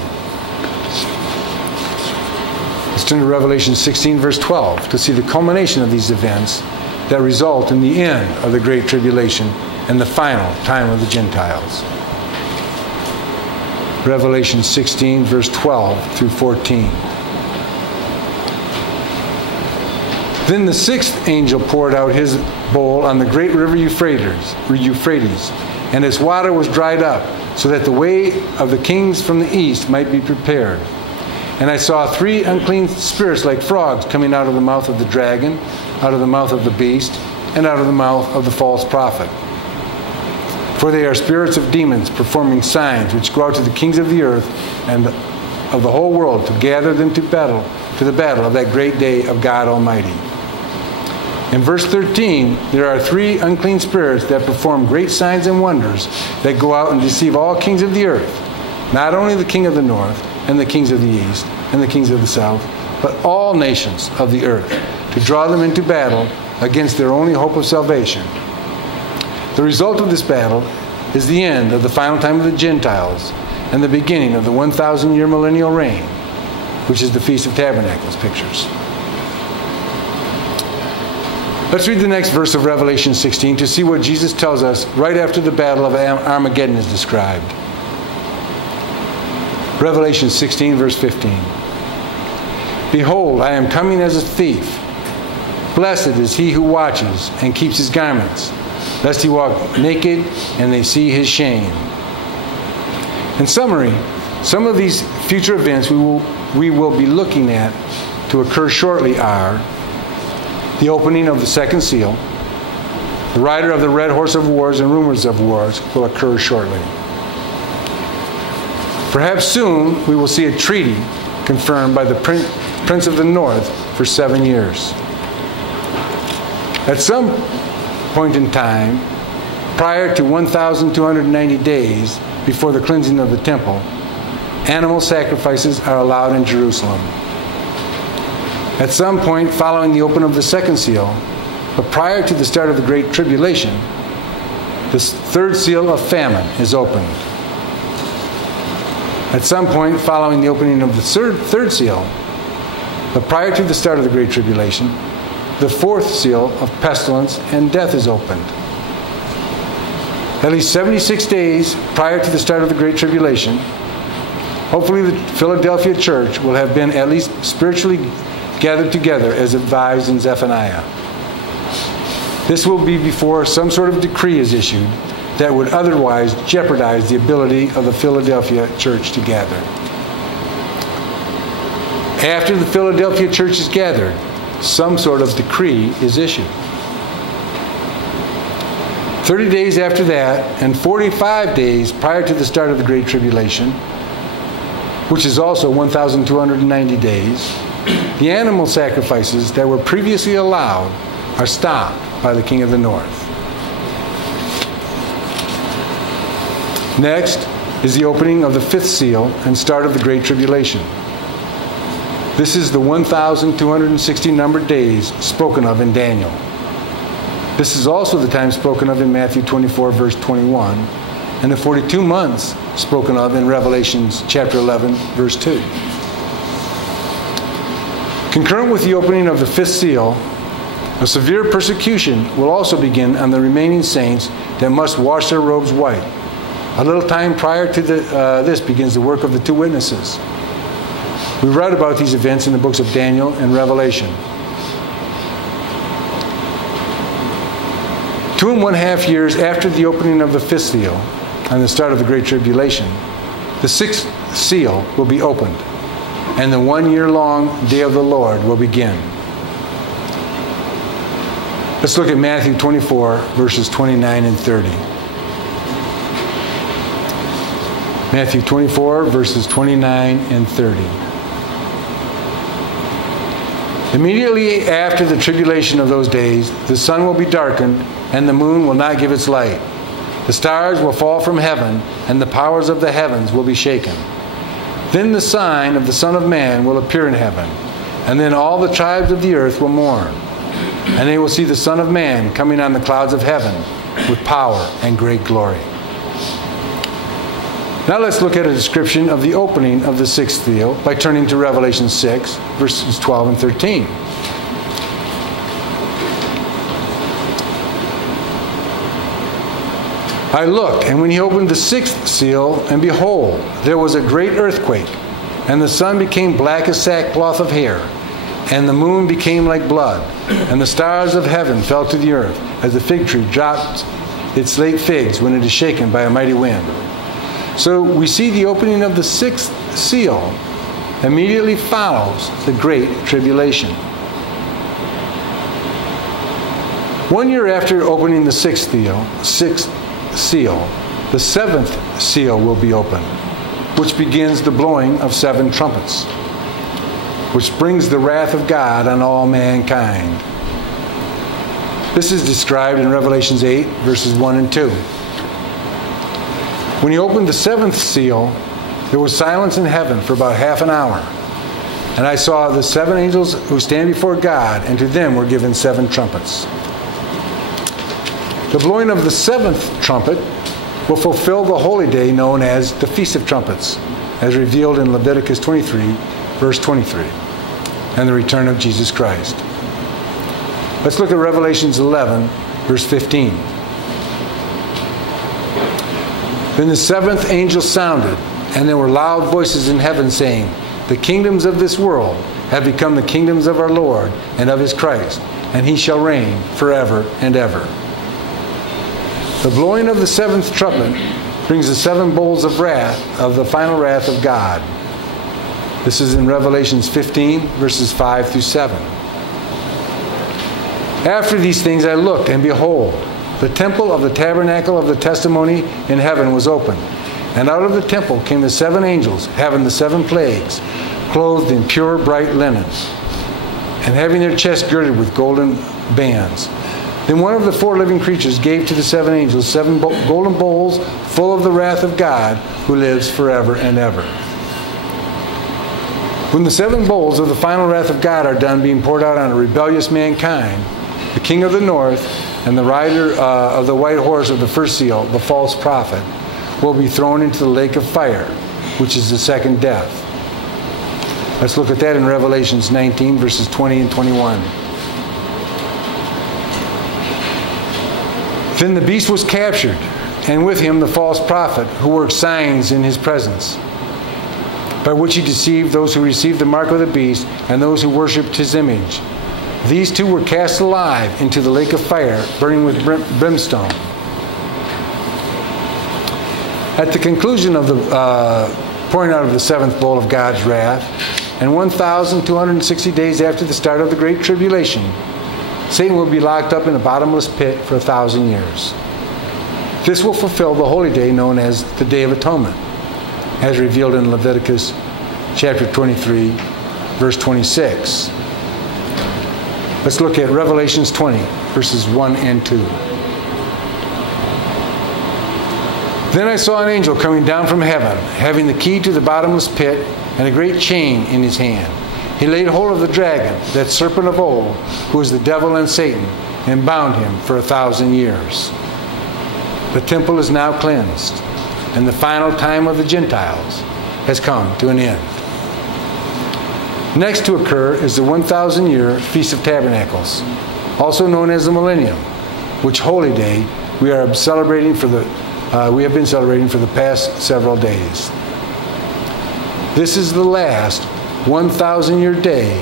Let's turn to Revelation 16, verse 12, to see the culmination of these events that result in the end of the Great Tribulation and the final time of the Gentiles. Revelation 16, verse 12 through 14. Then the sixth angel poured out his bowl on the great river Euphrates, and its water was dried up, so that the way of the kings from the east might be prepared. And I saw 3 unclean spirits like frogs coming out of the mouth of the dragon, out of the mouth of the beast, and out of the mouth of the false prophet. For they are spirits of demons performing signs which go out to the kings of the earth and of the whole world to gather them to the battle of that great day of God Almighty. In verse 13, there are 3 unclean spirits that perform great signs and wonders that go out and deceive all kings of the earth, not only the king of the north and the kings of the east and the kings of the south, but all nations of the earth, to draw them into battle against their only hope of salvation. The result of this battle is the end of the final time of the Gentiles and the beginning of the 1,000-year millennial reign, which is the Feast of Tabernacles pictures. Let's read the next verse of Revelation 16 to see what Jesus tells us right after the battle of Armageddon is described. Revelation 16, verse 15. Behold, I am coming as a thief. Blessed is he who watches and keeps his garments, lest he walk naked and they see his shame. In summary, some of these future events we will be looking at to occur shortly are the opening of the second seal, the rider of the red horse of wars and rumors of wars will occur shortly. Perhaps soon we will see a treaty confirmed by the Prince of the North for 7 years. At some point in time, prior to 1,290 days before the cleansing of the temple, animal sacrifices are allowed in Jerusalem. At some point following the opening of the second seal, but prior to the start of the Great Tribulation, the third seal of famine is opened. At some point following the opening of the third seal, but prior to the start of the Great Tribulation, the fourth seal of pestilence and death is opened. At least 76 days prior to the start of the Great Tribulation, hopefully the Philadelphia church will have been at least spiritually gathered together as advised in Zephaniah. This will be before some sort of decree is issued that would otherwise jeopardize the ability of the Philadelphia church to gather. After the Philadelphia church is gathered, some sort of decree is issued. 30 days after that, and 45 days prior to the start of the Great Tribulation, which is also 1,290 days, the animal sacrifices that were previously allowed are stopped by the King of the North. Next is the opening of the fifth seal and start of the Great Tribulation. This is the 1,260 numbered days spoken of in Daniel. This is also the time spoken of in Matthew 24, verse 21, and the 42 months spoken of in Revelations chapter 11, verse 2. Concurrent with the opening of the fifth seal, a severe persecution will also begin on the remaining saints that must wash their robes white. A little time prior to this begins the work of the two witnesses. We read about these events in the books of Daniel and Revelation. 2.5 years after the opening of the fifth seal and the start of the Great Tribulation, the sixth seal will be opened, and the 1 year long day of the Lord will begin. Let's look at Matthew 24, verses 29 and 30. Matthew 24, verses 29 and 30. Immediately after the tribulation of those days, the sun will be darkened, and the moon will not give its light. The stars will fall from heaven, and the powers of the heavens will be shaken. Then the sign of the Son of Man will appear in heaven, and then all the tribes of the earth will mourn. And they will see the Son of Man coming on the clouds of heaven with power and great glory. Now let's look at a description of the opening of the sixth seal by turning to Revelation 6, verses 12 and 13. I looked, and when he opened the sixth seal, and behold, there was a great earthquake, and the sun became black as sackcloth of hair, and the moon became like blood, and the stars of heaven fell to the earth, as the fig tree drops its late figs when it is shaken by a mighty wind. So we see the opening of the sixth seal immediately follows the Great Tribulation. 1 year after opening the sixth seal, the seventh seal will be opened, which begins the blowing of 7 trumpets, which brings the wrath of God on all mankind. This is described in Revelations 8, verses 1 and 2. When he opened the seventh seal, there was silence in heaven for about half an hour. And I saw the 7 angels who stand before God, and to them were given 7 trumpets. The blowing of the 7th trumpet will fulfill the holy day known as the Feast of Trumpets, as revealed in Leviticus 23, verse 23, and the return of Jesus Christ. Let's look at Revelations 11, verse 15. Then the 7th angel sounded, and there were loud voices in heaven saying, the kingdoms of this world have become the kingdoms of our Lord and of his Christ, and he shall reign forever and ever. The blowing of the seventh trumpet brings the 7 bowls of wrath, of the final wrath of God. This is in Revelations 15, verses 5 through 7. After these things I looked, and behold, the temple of the tabernacle of the testimony in heaven was opened. And out of the temple came the 7 angels, having the 7 plagues, clothed in pure bright linen, and having their chests girded with golden bands. Then one of the 4 living creatures gave to the 7 angels 7 golden bowls full of the wrath of God, who lives forever and ever. When the 7 bowls of the final wrath of God are done being poured out on a rebellious mankind, the king of the north and the rider of the white horse of the first seal, the false prophet, will be thrown into the lake of fire, which is the second death. Let's look at that in Revelations 19, verses 20 and 21. Then the beast was captured, and with him the false prophet, who worked signs in his presence, by which he deceived those who received the mark of the beast and those who worshipped his image. These 2 were cast alive into the lake of fire, burning with brimstone. At the conclusion of the pouring out of the 7th bowl of God's wrath, and 1,260 days after the start of the Great Tribulation, Satan will be locked up in a bottomless pit for 1,000 years. This will fulfill the holy day known as the Day of Atonement, as revealed in Leviticus chapter 23, verse 26. Let's look at Revelations 20, verses 1 and 2. Then I saw an angel coming down from heaven, having the key to the bottomless pit and a great chain in his hand. He laid hold of the dragon, that serpent of old, who is the devil and Satan, and bound him for 1,000 years. The temple is now cleansed, and the final time of the Gentiles has come to an end. Next to occur is the 1,000-year Feast of Tabernacles, also known as the Millennium, which holy day we have been celebrating for the past several days. This is the last 1,000-year day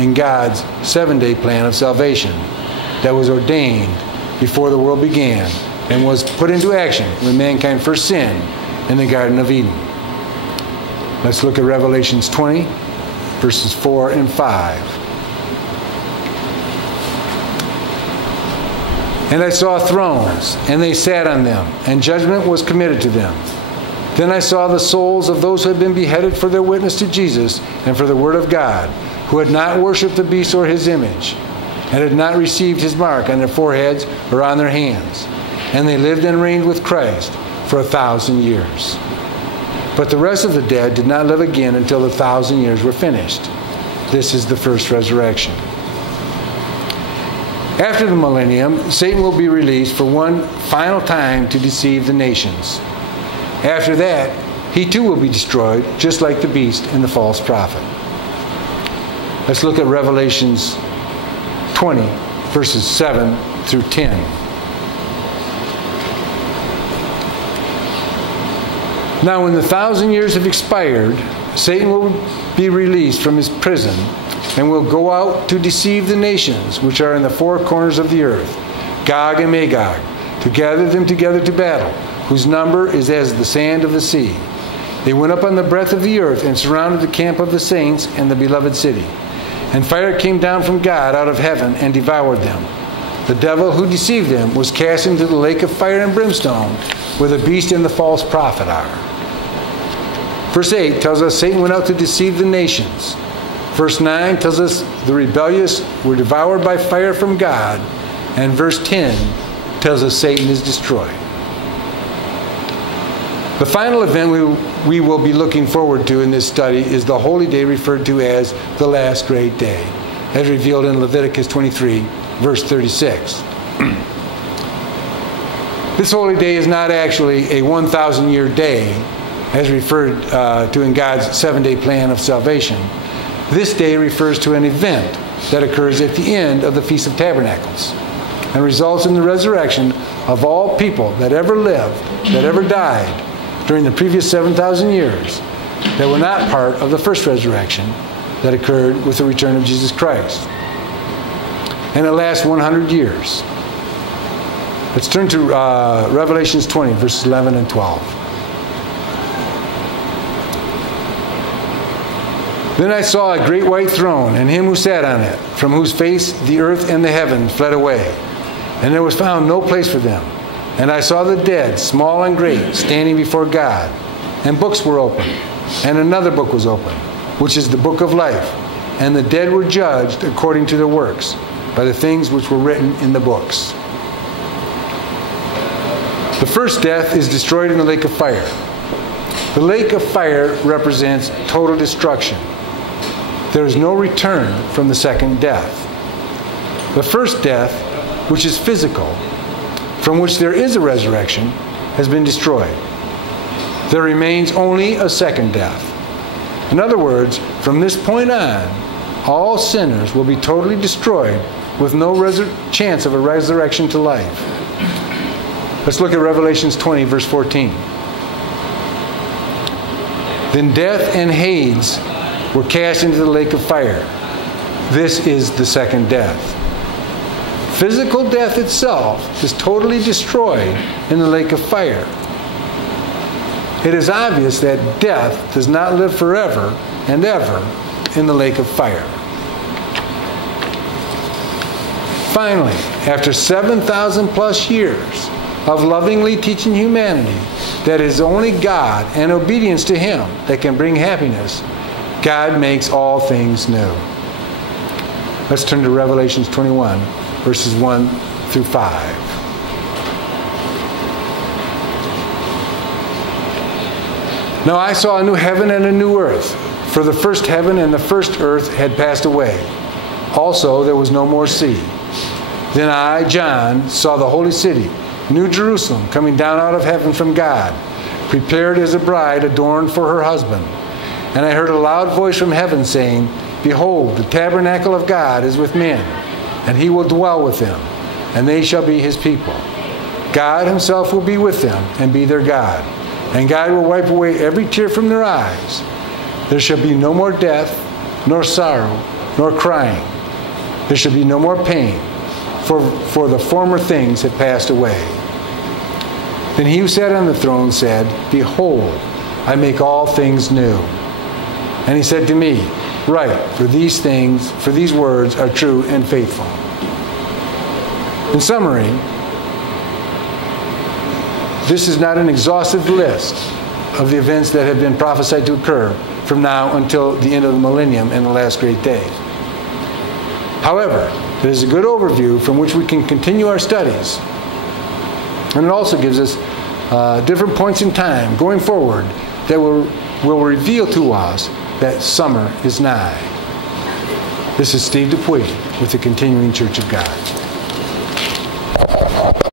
in God's 7-day plan of salvation that was ordained before the world began and was put into action when mankind first sinned in the Garden of Eden. Let's look at Revelations 20, verses 4 and 5. And I saw thrones, and they sat on them, and judgment was committed to them. Then I saw the souls of those who had been beheaded for their witness to Jesus and for the word of God, who had not worshipped the beast or his image, and had not received his mark on their foreheads or on their hands. And they lived and reigned with Christ for 1,000 years. But the rest of the dead did not live again until the 1,000 years were finished. This is the first resurrection. After the millennium, Satan will be released for one final time to deceive the nations. After that, he too will be destroyed, just like the beast and the false prophet. Let's look at Revelations 20, verses 7 through 10. Now, when the 1,000 years have expired, Satan will be released from his prison and will go out to deceive the nations which are in the 4 corners of the earth, Gog and Magog, to gather them together to battle, whose number is as the sand of the sea. They went up on the breadth of the earth and surrounded the camp of the saints and the beloved city. And fire came down from God out of heaven and devoured them. The devil who deceived them was cast into the lake of fire and brimstone, where the beast and the false prophet are. Verse 8 tells us Satan went out to deceive the nations. Verse 9 tells us the rebellious were devoured by fire from God. And verse 10 tells us Satan is destroyed. The final event we will be looking forward to in this study is the holy day referred to as the last great day, as revealed in Leviticus 23, verse 36. This holy day is not actually a 1,000-year day, as referred to in God's 7-day plan of salvation. This day refers to an event that occurs at the end of the Feast of Tabernacles and results in the resurrection of all people that ever lived, that ever died during the previous 7,000 years that were not part of the first resurrection that occurred with the return of Jesus Christ. And it lasts 100 years. Let's turn to Revelations 20, verses 11 and 12. Then I saw a great white throne, and him who sat on it, from whose face the earth and the heavens fled away, and there was found no place for them. And I saw the dead, small and great, standing before God. And books were opened, and another book was opened, which is the book of life. And the dead were judged according to their works, by the things which were written in the books. The first death is destroyed in the lake of fire. The lake of fire represents total destruction. There is no return from the second death. The first death, which is physical, from which there is a resurrection, has been destroyed. There remains only a second death. In other words, from this point on, all sinners will be totally destroyed with no chance of a resurrection to life. Let's look at Revelations 20, verse 14. Then death and Hades were cast into the lake of fire. This is the second death. Physical death itself is totally destroyed in the lake of fire. It is obvious that death does not live forever and ever in the lake of fire. Finally, after 7,000 plus years of lovingly teaching humanity that it is only God and obedience to Him that can bring happiness, God makes all things new. Let's turn to Revelations 21, verses 1 through 5. Now I saw a new heaven and a new earth, for the first heaven and the first earth had passed away. Also there was no more sea. Then I, John, saw the holy city, New Jerusalem, coming down out of heaven from God, prepared as a bride adorned for her husband. And I heard a loud voice from heaven saying, Behold, the tabernacle of God is with men, and He will dwell with them, and they shall be His people. God Himself will be with them and be their God. And God will wipe away every tear from their eyes. There shall be no more death, nor sorrow, nor crying. There shall be no more pain, for the former things have passed away. Then He who sat on the throne said, Behold, I make all things new. And He said to me, Write, for these words are true and faithful. In summary, this is not an exhaustive list of the events that have been prophesied to occur from now until the end of the millennium and the last great day. However, it is a good overview from which we can continue our studies. And it also gives us different points in time going forward that will reveal to us that summer is nigh. This is Steve Dupuy with the Continuing Church of God.